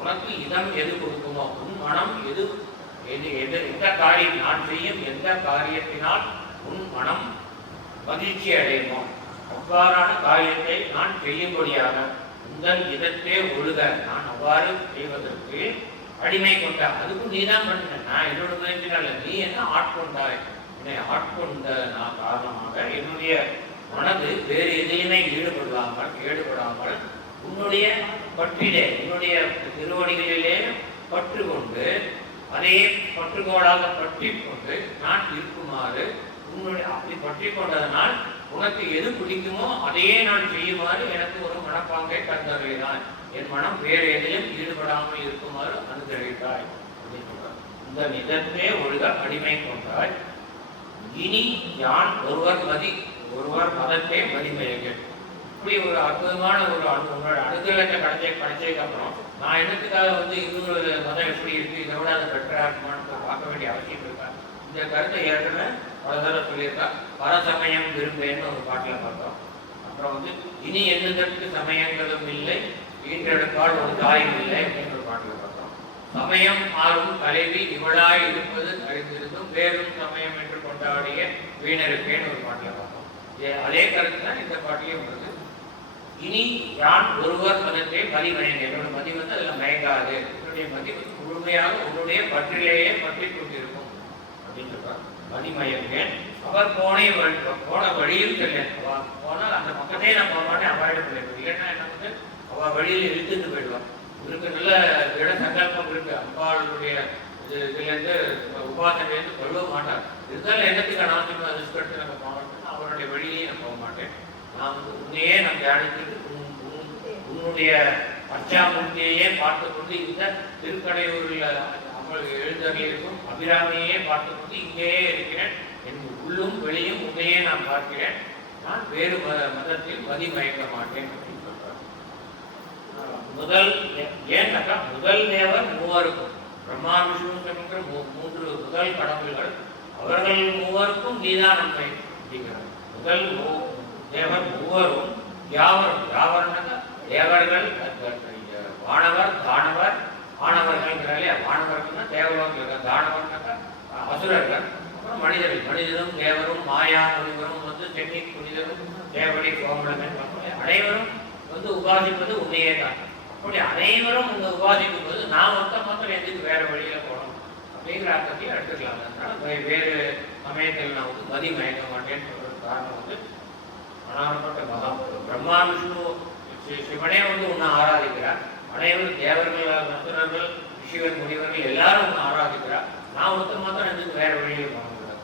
உனக்கு இதம் எது கொடுக்குமோ உன் மனம் எது எந்த காரியம் நான் செய்யும் எந்த காரியத்தினால் உன் மனம் மகிழ்ச்சி அடையுமோ அவ்வாறான காரியத்தை நான் செய்யும்படியாக உந்தன் இதத்தே ஒழுக நான் அவ்வாறு செய்வதற்கு அடிமை கொண்டாய். அதுக்கும் நீ தான் பண்ண, நான் என்னோட முயற்சினால நீ என்ன ஆட்கொண்டாய். என்னை ஆட்கொண்ட நான் காரணமாக என்னுடைய மனது வேறு எதிலுமே ஈடுபடாமல் உன்னுடைய பற்றிலே உன்னுடைய திருவடிகளிலே பற்று கொண்டு அதையே பற்றுகோடாக பற்றி கொண்டு நான் இருக்குமாறு உன்னுடைய அப்படி பற்றி கொண்டதனால் உனக்கு எது பிடிக்குமோ அதையே நான் செய்யுமாறு எனக்கு ஒரு மனப்பாங்கை தந்தருளினாய். என் மனம் வேறு எதிலும் ஈடுபடாமல் இருக்குமாறு அனுகிரகித்தாய் அப்படின்னு சொல்றார். இந்த நிதத்தே ஒழுக அடிமை கொண்டாய். இனி யான் ஒருவர் மதத்தை மதிமையர்கள். இப்படி ஒரு அற்புதமான ஒரு உங்களோட அனுகிரகத்தை கிடைச்சதுக்கு அப்புறம் நான் என்னத்துக்காக வந்து இன்னொரு மதம் எப்படி இருக்கு இதை விட அதை பெட்டரா இருக்குமான்னு பார்க்க வேண்டிய அவசியம் இருக்கா. இந்த கருத்தை ஏற்கனவே பல தடவை சொல்லியிருக்கா. பரசமயம் விரும்பேன்னு ஒரு பாட்டில் பார்த்தோம். அப்புறம் வந்து இனி எந்ததற்கு சமயங்களும் இல்லை ஈன்றெடுப்பால் ஒரு தாயும் இல்லை அப்படின்னு ஒரு பாட்டில் பார்த்தோம். சமயம் ஆறும் தலைவி இவளாய் இருப்பது அறிந்திருந்தும் வேறும் சமயம் என்று கொண்டாடிய வீணருக்கேன்னு ஒரு பாட்டில் பார்த்தோம். அதே கருத்து தான் இந்த பாட்டிலையும் வருது. இனி யான் ஒருவர் மதத்தை மதிமயங்க, என்னோட மதி வந்து அதில் மயங்காது, என்னுடைய மதி வந்து முழுமையாக உன்னுடைய பற்றிலேயே பற்றி கொண்டிருக்கும் அப்படின்னு சொல்றார். மதிமயங்கேன் அவர் போன வழியில் செல்லேன். அவள் போனால் அந்த பக்கத்தையே நான் போக மாட்டேன், அவாய்டு பண்ணிடுவேன். இல்லைன்னா என்ன வந்து அவள் வழியில் இழுத்துட்டு போயிடுவான். இவருக்கு நல்ல திட சங்கல்பம் இருக்கு, அம்பாளுடைய இதுலேருந்து உபாசனையிலேருந்து கொள்ள மாட்டார். இருந்தாலும் என்னத்துக்கு அனாவசியமாக ரிஸ்க் எடுத்து நம்ம போகணும், அவருடைய வழியே நான் போக மாட்டேன். நான் வந்து உன்னையே நான் தியானிச்சுட்டு உன்னுடைய அச்சாமூர்த்தியையே பார்த்து கொண்டு இந்த திருக்கடையூரில் அமல் எழுந்தறியிருக்கும் அபிராமியையே பார்த்து கொண்டு இங்கேயே இருக்கிறேன். என் உள்ளும் வெளியும் உன்னையே நான் பார்க்கிறேன். நான் வேறு மதத்தில் மதிமயங்க மாட்டேன் அப்படின்னு சொல்றார். ஏன்னாக்கா முதல் தேவர் மூவருக்கும் பிரம்மா விஷ்ணு சங்கர 3 முதல் கடவுள்கள் அவர்கள் மூவருக்கும் நீதான் நன்மை அப்படிங்கிறார். முதல் தேவர் மூவரும் யாவர்னாக்கா தேவர்கள் வானவர் தானவர் ஆனவர்கள்ங்கிறாலே வானவர்கள்னா தேவலோகம், தானவர்னாக்கா அசுரர்கள், அப்புறம் மனிதரும் தேவரும் மாயா முனிவரும் வந்து சென்னி புனிதரும் தேவடி கோமலன் அனைவரும் வந்து உபாசிப்பது உண்மையே தான். அப்படி அனைவரும் இந்த உபாசிக்கும் போது நான் மாத்திரம் எதுக்கு வேற வழியில போகணும் அப்படிங்கிற அர்த்தத்தையும் எடுத்துக்கலாம். அதனால வேறு சமயத்தில் நான் வந்து மதி மயங்க மாட்டேன்னு சொல்றது காரணம் வந்து அனாரப்பட்ட மதம். பிரம்மா விஷ்ணு சிவனே வந்து உன்னை ஆராதிக்கிறார். அனைவரும் தேவர்கள் அசுரர்கள் ரிஷிகள் முனிவர்கள் எல்லாரும் ஒன்று ஆராதிக்கிறார். நான் ஒருத்தர் மாத்திரம் எதுக்கு வேற வழியில் போகக்கூடாது.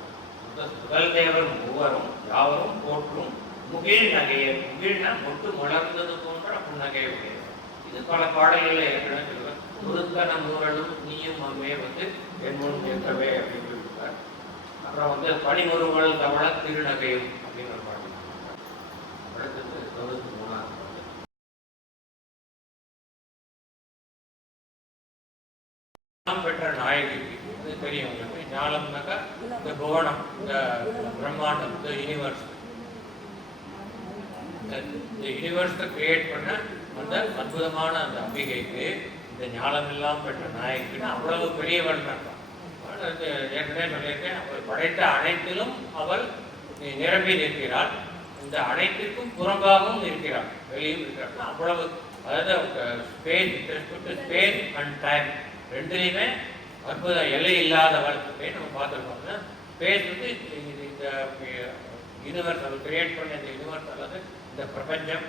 முதல் தேவர் மூவரும் யாவரும் போற்றும் முகிழ் நகையை, முகிழ்னா மொட்டு மலர்ந்தது போன்ற புன்னகையை உடையது. இது பல பாடல்களில் ஏற்கனவே சொல்லுவேன். முருங்கன மூரலும் நீயும் அம்மே வந்து என் முன் நிற்கவே அப்படின்னு சொல்லியிருக்கார். அப்புறம் வந்து பனிமுருவல் தமிழ திருநகையும் அப்படின்னு ஒரு பாடல். அடுத்தது 93ஆவது பெற்ற நாயகிக்கு அது தெரியும் உங்களுக்கு. ஞானம்னாக்கா இந்த புவனம், இந்த பிரம்மாண்டம், இந்த யூனிவர்ஸ், இந்த யூனிவர்ஸை கிரியேட் பண்ண அந்த அற்புதமான அந்த அம்பிகைக்கு இந்த ஞானம் எல்லாம் பெற்ற நாயகிக்குன்னா அவ்வளவு பெரியவள் நடக்கும். ஏற்கனவே சொல்லியிருக்கேன், அவள் படைத்த அனைத்திலும் அவள் நிரம்பி நிற்கிறாள். இந்த அனைத்திற்கும் புறம்பாகவும் இருக்கிறாள், வெளியும் இருக்கிறாள். அவ்வளவு, அதாவது ஸ்பேஸ் அண்ட் டைம் ரெண்டுலையுமே அற்புத எல்லை இல்லாதவள் அப்படின்னு நம்ம பார்த்துருக்கோம்னா, ஸ்பேஸ் வந்து இந்த யூனிவர்ஸ் அவள் கிரியேட் பண்ண இந்த யூனிவர்ஸ் அல்லது இந்த பிரபஞ்சம்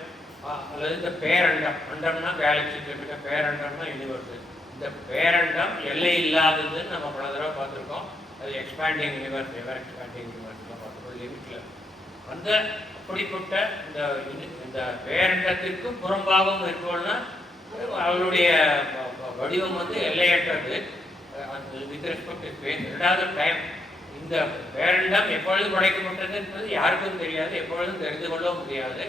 அல்லது இந்த பேரண்டம், அண்டம்னா கேலக்சி, பேரண்டம்னா யூனிவர்ஸ். இந்த பேரண்டம் எல்லை இல்லாததுன்னு நம்ம பல தடவை பார்த்துருக்கோம். அது எக்ஸ்பேண்டிங் யூனிவர்ஸ், எவர் எக்ஸ்பேண்டிங் யூனிவர்ஸ்லாம் பார்த்துருக்கோம். லிமிட்டில் அந்த அப்படிப்பட்ட இந்த பேரண்டத்திற்கும் புறம்பாகவும் இருக்கோம்னா அவளுடைய வடிவம் வந்து எல்லையற்றது. With respect to space. ரெண்டாவது டைம். இந்த பேரண்டம் எப்பொழுது படைக்கப்பட்டது என்பது யாருக்கும் தெரியாது, எப்பொழுதும் தெரிந்து கொள்ளவும் முடியாது.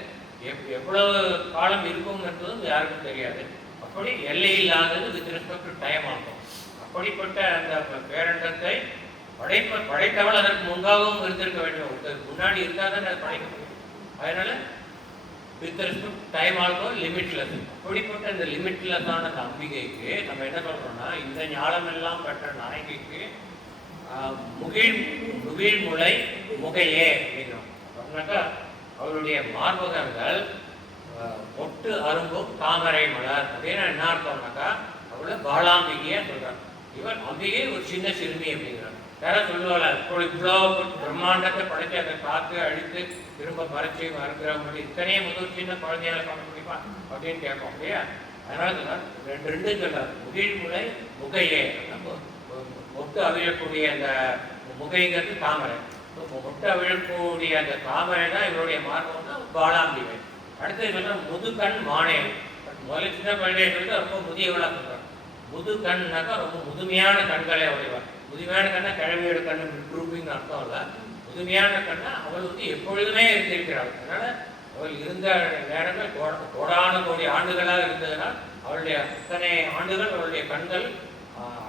எவ்வளவு காலம் இருக்கும் என்பதும் யாருக்கும் தெரியாது. அப்படி எல்லை இல்லாதது வித் ரெஸ்பெக்ட் டு டைம் ஆகும். அப்படிப்பட்ட அந்த பேரண்டத்தை படைத்தவள் அதற்கு முன்பாகவும் இருந்திருக்க வேண்டும். ஒருத்தருக்கு முன்னாடி இருந்தால் தான் அது படைக்க முடியும். அதனால with respect time also limitless. அப்படிப்பட்ட இந்த லிமிட்லெஸ்ஸான அந்த அம்பிகைக்கு நம்ம என்ன சொல்றோம்னா, இந்த ஞானம் எல்லாம் பெற்ற நாயகிக்கு முகிழ்முலை முகையே அப்படிங்கிறோம். அப்படின்னாக்கா அவருடைய மார்பகங்கள் மொட்டு அரும்பும் தாமரை மலர் அப்படின்னு என்ன அர்த்தம்னாக்கா அவளை பாலாம்பிகையா சொல்றாங்க. இவன் அம்பிகை ஒரு சின்ன சிறுமி அப்படிங்கிறார். யாரா சொல்லுவாள், இவ்வளோ பிரம்மாண்டத்தை படைச்சு அதை காத்து அழித்து திரும்ப பறிச்சு மறுக்கிற மாதிரி இத்தனையே முதல் சின்ன குழந்தையால பார்க்க முடியுமா அப்படின்னு கேட்போம் இல்லையா? அதனால ரெண்டு சொல்றாரு, முகிழ்முலை முகையே. மொட்டு அவிழக்கூடிய அந்த முகைங்கிறது தாமரை. மொட்டு அவிழக்கூடிய அந்த தாமரை தான் இவருடைய மார்க்கம் தான் பாலாம்பிகை. அடுத்தது சொல்ற முதுகண் மானே. முதல்ல சின்ன குழந்தைய சொல்லிட்டு ரொம்ப முதியவளா சொல்றாங்க. முதுகண்னாக்கா ரொம்ப முதுமையான கண்களை உடையவர். முதுமையான கண்ணா கிழமையோட கண்ணு ட்ரூப்பிங் அர்த்தம் இல்லை. முதுமையான கண்ணா அவள் வந்து எப்பொழுதுமே இருந்திருக்கிறாள். அதனால அவள் இருந்த நேரங்கள் கோடான கோடி ஆண்டுகளாக இருந்ததுனால் அவளுடைய அத்தனை ஆண்டுகள் அவளுடைய கண்கள்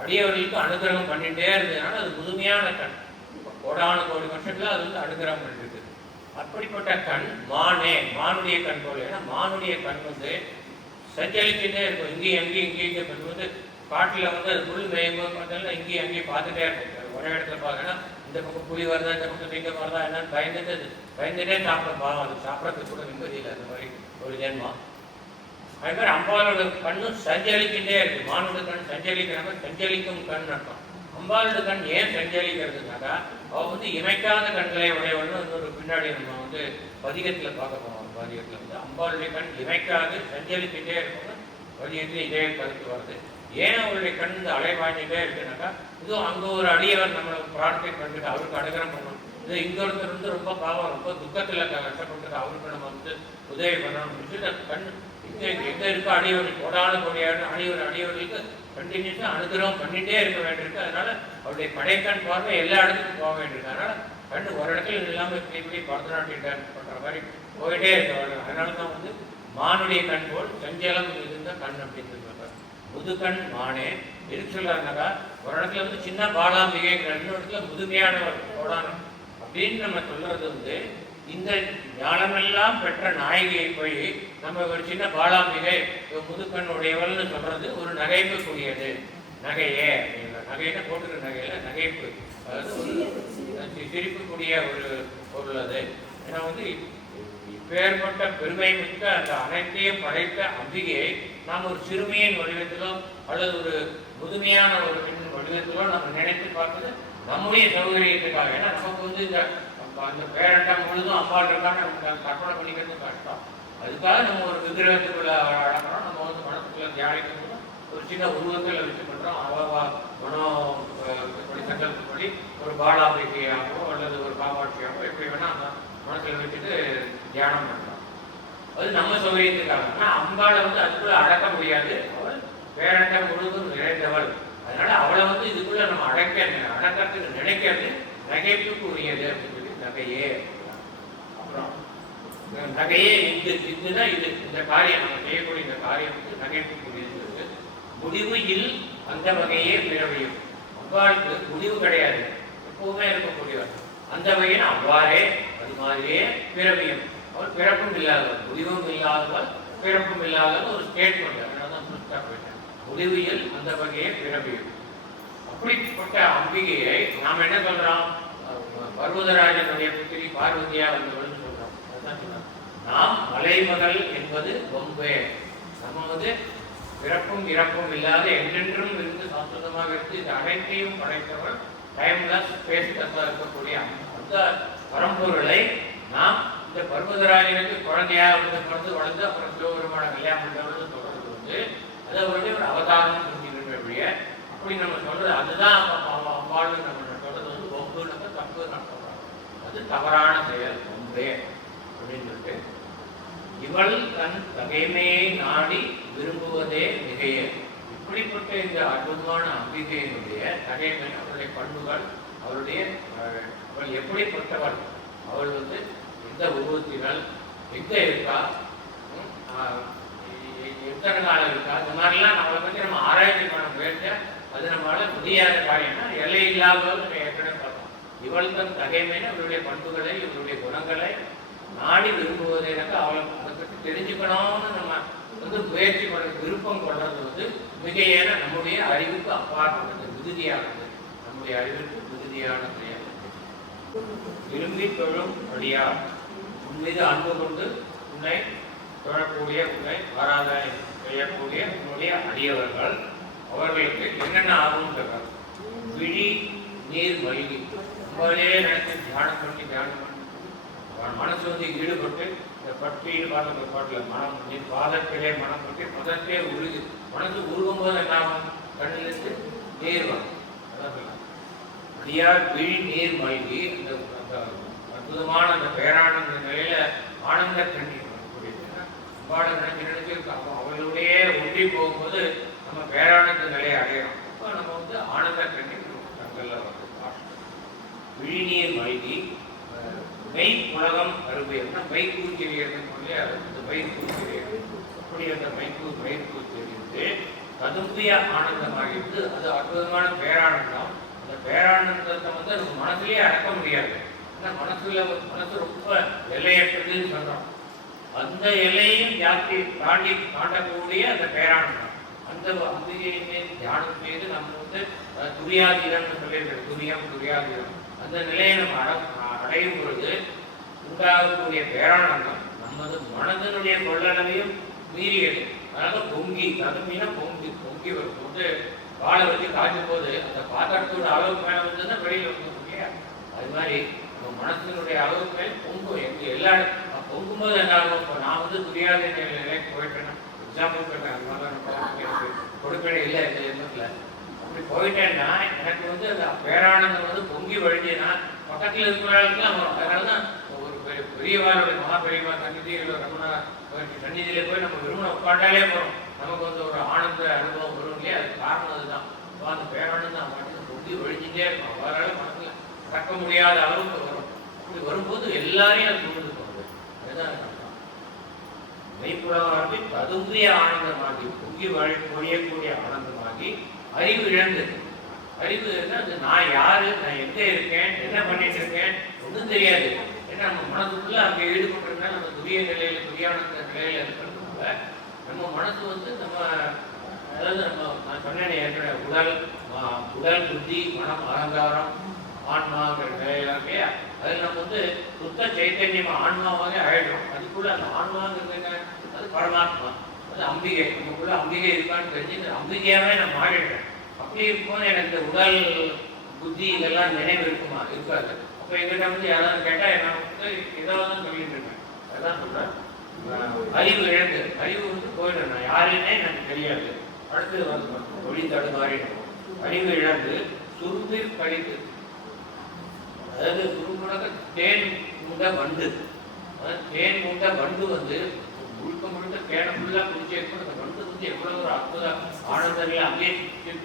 அடியவர்களுக்கு அனுகிரகம் பண்ணிட்டே இருந்ததுனால அது முதுமையான கண். கோடான கோடி வருஷத்துல அது வந்து அனுகிரகம் பண்ணிருக்கு. அப்படிப்பட்ட கண் மானே, மானுடைய கண் போல. ஏன்னா மானுடைய கண் வந்து சஞ்சலிச்சுட்டே இருக்கும். இங்கேயும் இங்கேயும் கண் வந்து காட்டில் வந்து அது புல் மேயும்போது பார்த்தாலும் இங்கேயும் அங்கேயும் பார்த்துட்டே இருக்கும். ஒரே இடத்துல பார்க்கணும், இந்த பக்கம் புலி வருதா, இந்த பக்கம் சிங்கம் வருதா என்னன்னு பயந்துட்டே சாப்பிட பாவம். அது சாப்பிட்றதுக்கு கூட நிம்மதி இல்லை. அந்த மாதிரி ஒரு ஜென்மம். அது மாதிரி அம்பாலோட கண்ணும் சஞ்சலிச்சுட்டே இருக்கு. மானோட கண் சஞ்சலிக்கிறாங்க, சஞ்சலிக்கும் கண் அர்த்தம். அம்பாலோட கண் ஏன் சஞ்சலிக்கிறதுனாக்கா அவள் வந்து இமைக்காத கண்களை உடையவள்னு இன்னொரு பின்னாடி நம்ம வந்து பதிகத்தில் பார்க்க போனோம். பதிகத்தில் வந்து அம்பாளுடைய கண் இமைக்காது சஞ்சலிச்சுட்டே இருக்கணும். பதிகத்தில் இதே கருத்து வருது. ஏன் அவருடைய கண் இந்த அலைவாய்ஞ்சிட்டே இருக்குனாக்கா, இதுவும் அங்கே ஒரு அடியவர் நம்மளை பிரார்த்தனை பண்ணிட்டு அவருக்கு அனுகிரகம் பண்ணணும். இது இங்க ஒருத்தர் வந்து ரொம்ப பாவம், ரொம்ப துக்கத்தில் கஷ்டப்பட்டு அவருக்கு நம்ம வந்து உதவி பண்ணணும். கண் எங்க இருக்க அடியவர்கள் கோடான கோடியான அடியவர்களுக்கு கண்டினியூஸாக அனுகிரகம் பண்ணிட்டே இருக்க வேண்டியிருக்கு. அதனால அவருடைய கடைக்கண் பார்வை எல்லா இடத்துக்கும் போக வேண்டியிருக்கு. அதனால கண் ஒரு இடத்துல இல்லாமல் இப்படி பரதநாட்டியம் டான்ஸ் பண்ற மாதிரி போயிட்டே இருக்க. அதனால தான் வந்து மானுடைய கண் போல் சஞ்சலம் இருந்த கண் அப்படின்னு சொல்றாங்க. முதுகண் மானே எதுக்கு சொல்றாருனாக்கா, ஒரு இடத்துல வந்து சின்ன பாலாம்பிகைங்கிற, இன்னொரு இடத்துல முதுமையானவர் கோடானம் அப்படின்னு நம்ம சொல்றது வந்து இந்த ஞானமெல்லாம் பெற்ற நாயகியை போய் நம்ம ஒரு சின்ன பாலாம்பிகை முதுக்கண் உடையவள்னு சொல்றது ஒரு நகைப்புக்குரியது. நகையே அப்படிங்கிற நகையில போட்டுக்கிற நகையில நகைப்பு, அதாவது ஒரு சிரிப்புக்குரிய ஒரு பொருள் அது. ஏன்னா வந்து இப்பேற்பட்ட பெருமை மிக்க அந்த அனைத்தையும் படைத்த அம்பிகையை நாம் ஒரு சிறுமியின் வடிவத்திலோ அல்லது ஒரு முதுமையான ஒரு பெண் வடிவத்திலோ நம்ம நினைத்து பார்ப்பது நம்முடைய சௌகரியத்துக்காக. ஏன்னா நமக்கு வந்து அந்த பேரண்டம் முழுதும் அம்பாள் இருக்கான்னு நமக்கு கற்பனை பண்ணிக்கிறது கஷ்டம். அதுக்காக நம்ம ஒரு விக்கிரகத்துக்குள்ள அடக்கிறோம். நம்ம வந்து மனசுக்குள்ள தியானிக்கும் ஒரு சின்ன உருவத்தில் வச்சு பண்ணுறோம். மனம் சங்கல்பப்படி ஒரு பாலாம்பிகையாகவோ அல்லது ஒரு காமாட்சியாகவோ எப்படி வேணா அந்த மனசில் வச்சுட்டு தியானம் பண்ணுறோம். அது நம்ம சௌகரியத்துக்காக. ஆனால் அம்பாளை வந்து அதுக்குள்ள அடக்க முடியாது. அவள் பேரண்டம் முழுவதும் நிறைந்தவள். அதனால அவளை வந்து இதுக்குள்ள நம்ம அடக்கிறதுக்கு நினைக்கிறது நகைப்புக்கு உரியது அப்படின்னு சொல்லி நகையே. அப்புறம் நகையே இதுதான் இது இந்த காரியம் நம்ம செய்யக்கூடிய இந்த காரியம் வந்து நகைப்புக்கு உரியது. முடிவில் அந்த வகையே பிறவையும். அவ்வாளுக்கு முடிவு கிடையாது, எப்பவுமே இருக்கக்கூடியவர். அந்த வகையில் அவ்வாறே அது மாதிரியே பிறவியும். அவள் பிறப்பும் இல்லாதவள், முடிவும் இல்லாதவள், பிறப்பும் இல்லாதவள் ஒரு ஸ்டேட்மெண்ட். அதனாலதான் போயிட்டேன். முடிவியல் அந்த வகையே பிறவியும். அப்படிப்பட்ட அம்பிகையை நாம் என்ன சொல்றோம்? பர்வதராஜனுடைய புத்திரி பார்வதியா வந்தவள்னு சொல்றோம். அதுதான் சொல்றோம். நாம் மலைமகள் என்பது பொம்பே. நம்ம வந்து பிறப்பும் இறப்பும் இல்லாத என்றென்றும் இருந்து சாஸ்வதமாக இருந்து இந்த அனைத்தையும் படைத்தவர், டைம்லெஸ் ஸ்பேஸ்லெஸ்ஸா இருக்கக்கூடிய அந்த பரம்பொருளை நாம் இந்த பர்வதராஜனுக்கு குழந்தையா வந்து பிறந்து வளர்ந்து அப்புறம் சிவபெருமான கல்யாணம் பண்றவர்கள் சொல்றது வந்து அதை வந்து ஒரு அவதாரம் செஞ்சுக்கின்ற. அப்படி நம்ம சொல்றது அதுதான் அம்பாள்னு நம்ம சொல்றது வந்து பொம்பு நம்ம தப்பு சொல்றோம். அது தவறான செயல் பொம்பே அப்படின்னு சொல்லிட்டு இவள் தன் தகைமையை நாடி விரும்புவதே மிகைய. இப்படிப்பட்ட இந்த அற்புதமான அம்பிகையினுடைய தகைமை, அவருடைய பண்புகள், அவருடைய அவள் எப்படிப்பட்டவள், அவள் வந்து எந்த உருவத்தினால் எங்க இருக்கா, எத்தனை காலம் இருக்கா, இந்த மாதிரிலாம் நம்மளை பற்றி நம்ம ஆராய்ச்சி பண்ண முயற்சி அது நம்மளால முடியாத காரியம்னா எல்லை இல்லாதவர்கள் நம்ம ஏற்கனவே பார்த்தோம். இவள் தன் தகைமைன்னு அவருடைய பண்புகளை, இவருடைய குணங்களை நாடி விரும்புவதற்கு அவளை அதை பற்றி தெரிஞ்சுக்கணும்னு நம்ம வந்து முயற்சி பண்ண விருப்பம் கொள்றது வந்து மிகையான நம்முடைய அறிவுக்கு அப்பாற்பட்டது, மிகுதியானது, நம்முடைய அறிவுக்கு மிகுதியான செயல். விரும்பி தொழும் அடியார், உன் மீது அன்பு கொண்டு உன்னை தொழக்கூடிய, உன்னை ஆராதனை செய்யக்கூடிய உன்னுடைய அடியவர்கள், அவர்களுக்கு என்னென்ன ஆகும் சொல்றார். விழி நீர் மல்கி நம்மளே நினைச்சு தியானம் பண்ணி மனசு வந்து ஈடுபட்டு இந்த பட்டியல் பார்த்த பாட்டில் மனம் நீ பாதத்திலே மனம் பற்றி மதத்தே உருகு. மனசு உருகும் போது என்னாகும்? கண்ணிலிருந்து நீர் வரும். அதான் சொல்லலாம். அடியார் விழி நீர் மல்கி அந்த அற்புதமான அந்த பேரானந்த நிலையில ஆனந்த கண்ணீர் அம்பாளை நினைச்சு அவர்களுடைய ஒன்றி போகும்போது நம்ம பேரானந்த நிலையை அடையணும். அப்போ நம்ம வந்து ஆனந்த கண்ணீர் தங்கள்ல வந்து விழிநீர் மல்கி மெய் உலகம் அருமையா மெய் கூச்செறியதுன்னு சொல்லி அந்த மெய் கூச்செறியது. அப்படி அந்த மெய் கூச்செறிந்து கதும்பிய ஆனந்தமாக இருந்து அது அற்புதமான பேரானந்தம். அந்த பேரானந்தத்தை வந்து நம்ம மனசுலயே அடக்க முடியாது. ஏன்னா மனசு ரொம்ப எல்லையற்றதுன்னு சொல்றோம். அந்த எல்லையும் ஜாத்தி தாண்டி தாண்டக்கூடிய அந்த பேரானந்தம், அந்த அம்பிகையை தியானம் செய்து நம்ம வந்து துரியாதீனம்னு சொல்லியிருக்கோம். துரியாதீனம் அந்த நிலையை நம்ம அடையும் பொழுது உண்டாகக்கூடிய பேரானந்தம் நமது மனதனுடைய கொள்ளளவையும் மீறியது. அதனால பொங்கி தகுமையினா பொங்கி வரும் போது வாழை வச்சு காய்ச்சும் போது அந்த பாத்திரத்தோட அளவுக்கு மேலே வந்து வெளியில் வந்து இல்லையா, அது மாதிரி நம்ம மனத்தினுடைய அளவுக்கு மேலே பொங்கும். எல்லா பொங்கும்போது என்ன ஆகும்? இப்போ நான் வந்து துரியாத நிலைக்கு போயிட்டேன்னா எக்ஸாம்பிள் சொல்றேன், அது மாதிரி கொடுக்கணும் இல்லை இந்த ஜென்மத்தில் அப்படி போயிட்டேன்னா எனக்கு வந்து அந்த பேரானந்தம் வந்து பொங்கி வழிஞ்சுன்னா பக்கத்தில் இருக்கிறவர்களுக்குலாம் வரும். அதனால தான் ஒரு பெரியவாருடைய மகா பெரியவா சன்னிதியில் ரமணா சன்னிதியிலே போய் நம்ம விரும்பின உட்காண்டாலே போகிறோம், நமக்கு வந்து ஒரு ஆனந்த அனுபவம் வரும் இல்லையா. அதுக்கு காரணம் அதுதான். அந்த பேரானந்தம் மட்டும் பொங்கி வழிஞ்சுட்டே இருக்கும். அவரால் மனசில் அடக்க முடியாத அளவுக்கு வரும். அப்படி வரும்போது எல்லாரையும் அது தூண்டு போகுது. அதுதான் மெய்ப்புலவாகி ததும்பிய ஆனந்தமாகி பொங்கி பொழியக்கூடிய ஆனந்தமாகி அறிவு இழந்து. அறிவு அது நான் யாரு, நான் எங்க இருக்கேன், என்ன பண்ணிட்டு இருக்கேன் ஒன்றும் தெரியாது. ஏன்னா நம்ம மனசுக்குள்ள அங்கே ஈடுபட்டிருந்தா நம்ம துரிய நிலையில துரியானந்த நிலையில இருக்கிறதுனால நம்ம மனசு வந்து நம்ம அதாவது நான் சொன்னேன் ஏற்கனவே உடல் புத்தி மனம் அகங்காரம் ஆன்மாங்கிற நிலையில இல்லையா, அதில் நம்ம வந்து சுத்த சைத்தன்யம் ஆன்மாவாக ஆயிடுறோம். அதுக்குள்ள அந்த ஆன்மாங்கிறது அது பரமாத்மா, அது அம்பிகை. நமக்குள்ள அம்பிகை இருக்கான்னு தெரிஞ்சு அம்பிகையாவே நான் மாறிடுறேன். அப்படி இருக்கும்போது எனக்கு இந்த உடல் புத்தி இதெல்லாம் நினைவு இருக்குமா? இருக்காது. அப்போ எங்கிட்ட வந்து யாராவது கேட்டால் என்ன வந்து ஏதாவது சொல்லிட்டு இருக்கேன். அதான் சொல்றேன், அறிவு இழந்து அறிவு வந்து போயிடும். நான் யாருன்னே எனக்கு தெரியாது. அடுத்து வந்து ஒளி தடுமாறிடும். அறிவு இழந்து சுரும்பில் கழித்து, அதாவது சுரும்புனாக்க தேன் மூண்ட வண்டு. அதாவது தேன் மூண்ட வண்டு வந்து முழுக்க முழுக்க கேனை ஃபுல்லாக குடிச்சிருக்கும். அந்த வண்டு வந்து எவ்வளோ ஒரு அற்புத ஆனந்தங்கள் அங்கேயே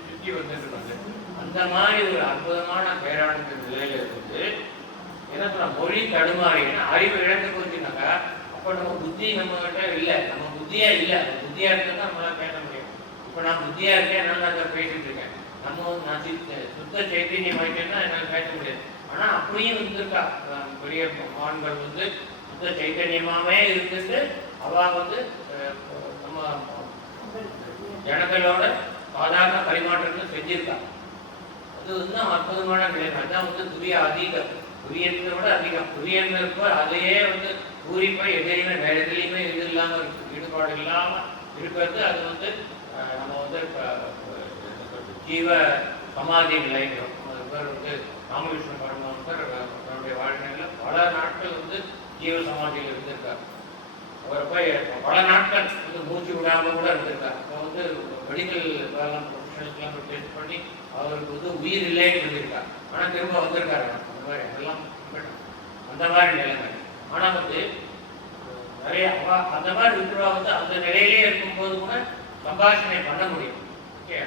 சுற்றி வந்துட்டு வந்து அந்த மாதிரி ஒரு அற்புதமான பேரானந்த நிலையில இருந்து என்ன சொல்ற மொழி தடுமாறினா அறிவு இழந்து போச்சுனாக்கா அப்போ நம்ம புத்தி நம்ம கிட்ட இல்லை, நம்ம புத்தியா இல்லை. புத்தியா இருந்தால் நம்மளால பேச முடியும். இப்போ நான் புத்தியா இருக்கேன், என்னால் நான் பேசிட்டு இருக்கேன். நான் சுத்த சைத்தன்யம் ஆயிட்டேன்னா என்னால் பேச முடியாது. ஆனால் அப்படியும் இருந்திருக்கா பெரிய மான்கள் வந்து சுத்த சைத்தன்யமாவே இருந்துட்டு அவ வந்து நம்ம ஜனங்களோட சாதாரண பரிமாற்றங்கள் செஞ்சிருக்கா. அது இன்னும் அற்புதமான நிலைமை. அதான் வந்து துரிய அதிகம், துரியத்தை விட அதிகம். துரியன் இருப்ப அதையே வந்து பூரிப்பா எதையுமே வேற எதுலையுமே இது இல்லாம இருக்கு, ஈடுபாடு இல்லாம இருக்கிறது. அது வந்து நம்ம வந்து ஜீவ சமாதி நிலைங்கிறோம். அது பேர் வந்து ராமகிருஷ்ண பரமஹம்சர் தன்னுடைய வாழ்க்கையில் பல நாட்கள் வந்து ஜீவ சமாதியில் இருந்திருக்கார். அவர் போய் பல நாட்கள் வந்து மூச்சு விடாம கூட இருந்திருக்கார். அப்போ வந்து மெடிக்கல் ப்ரொஃபஷனல்ஸ்லாம் டெஸ்ட் பண்ணி அவருக்கு வந்து உயிர் இல்லைன்னு சொல்லியிருக்கார். ஆனால் திரும்ப வந்திருக்காரு. அந்த மாதிரி அதெல்லாம் அந்த மாதிரி நிலைமை. ஆனால் வந்து நிறைய அந்த மாதிரி இருக்கிறவா வந்து அந்த நிலையிலே இருக்கும்போது கூட சம்பாஷணை பண்ண முடியும். ஓகே,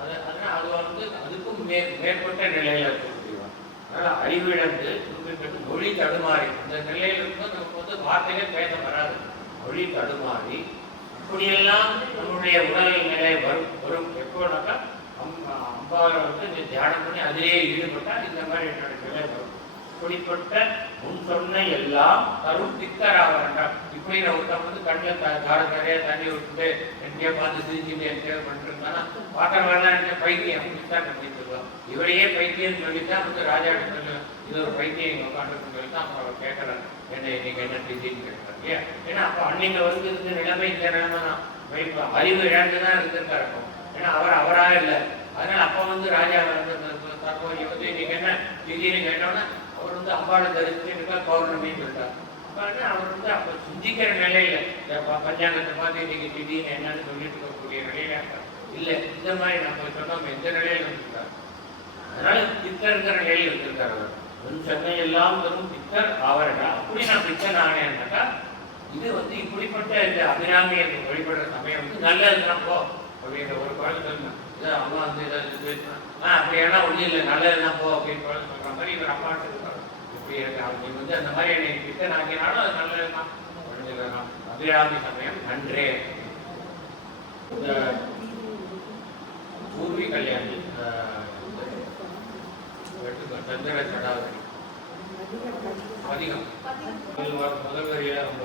அதனால் அது வந்து அதுக்கும் மேற்பட்ட நிலையில் இருக்க முடியும். அதனால் அறிவிழந்து குறிப்பிட்டு மொழி தடுமாறி அந்த நிலையில் இருக்கும்போது நமக்கு வந்து வார்த்தையே பேச வராது. மொழி தடுமாறி இப்படியெல்லாம் நம்முடைய உடல் நிலை வரும் எப்போனாக்கா அம்பாவை வந்து இந்த தியானம் பண்ணி அதிலேயே ஈடுபட்டால் இந்த மாதிரி என்னோட நிலை வரும். இப்படிப்பட்ட முன் சொன்ன எல்லாம் தரும் திக்கராக வேண்டாம். இப்படி ஒருத்தன் வந்து கண்ணில் நிறைய தண்ணி விட்டுட்டு எங்கேயோ பார்த்து சிரிச்சுட்டு எங்கேயோ பண்ணிருந்தானா பார்த்தவெல்லாம் என்ன பைத்தியம் அப்படித்தான் கண்டிப்பாங்க. இவரையே பைத்தியம் சொல்லித்தான் வந்து ராஜா இடத்துல இது ஒரு பைத்தியம் இங்கே உட்காந்துருக்குன்னு சொல்லி தான் அவங்க கேட்கறாங்க. என்ன இன்னைக்கு என்ன திடீர்னு கேட்கறாங்க. ஏன்னா அப்போ அன்னைங்க வந்து இருந்த நிலைமை இந்த நிலைமை தான் அறிவு இழந்துதான் இருந்திருக்காரு. ஏன்னா அவர் அவராக இல்லை. அதனால அப்போ வந்து ராஜா வந்து தற்போது வந்து இன்னைக்கு என்ன திடீர்னு கேட்டோன்னா அவர் வந்து அம்பாளை தரிசிச்சுருக்கா பௌர்ணமின்னு சொல்லிட்டார். அப்போ அவர் வந்து அப்போ சிந்திக்கிற நிலையில பஞ்சாங்கத்தை பார்த்து இன்னைக்கு திடீர்னு என்னன்னு சொல்லிட்டு இருக்கக்கூடிய நிலையில இல்லை. இந்த மாதிரி நம்ம சொன்னோம் எந்த நிலையில இருந்திருக்காரு. அதனால பித்தருங்கிற நிலையில் இருந்திருக்காரு. அவர் முன் சென்னை எல்லாம் வரும் பித்தர் ஆவரடா. அப்படி நான் பித்தர் ஆனேன்னாக்கா இது வந்து இப்படிப்பட்ட இந்த அபிராமியை வழிபடுற சமயம் வந்து நல்லதுதான் போ அப்படின்ற ஒரு குழந்தை சொல்லணும். இதை அம்மா வந்து ஏதாவது அப்படியெல்லாம் ஒன்றும் இல்லை, நல்லதுதான் போ அப்படின்னு குழந்தை சொல்ற மாதிரி இவர் அம்மா இருக்காரு. இப்படி இருக்கு அவங்க வந்து அந்த மாதிரி என்னை பித்தன் ஆக்கினாலும் அது நல்லதுதான். அபிராமி சமயம் நன்றே. இந்த பூர்வி கல்யாணி சந்திர சடாவதி அதிகம் முதல் வரியில ரொம்ப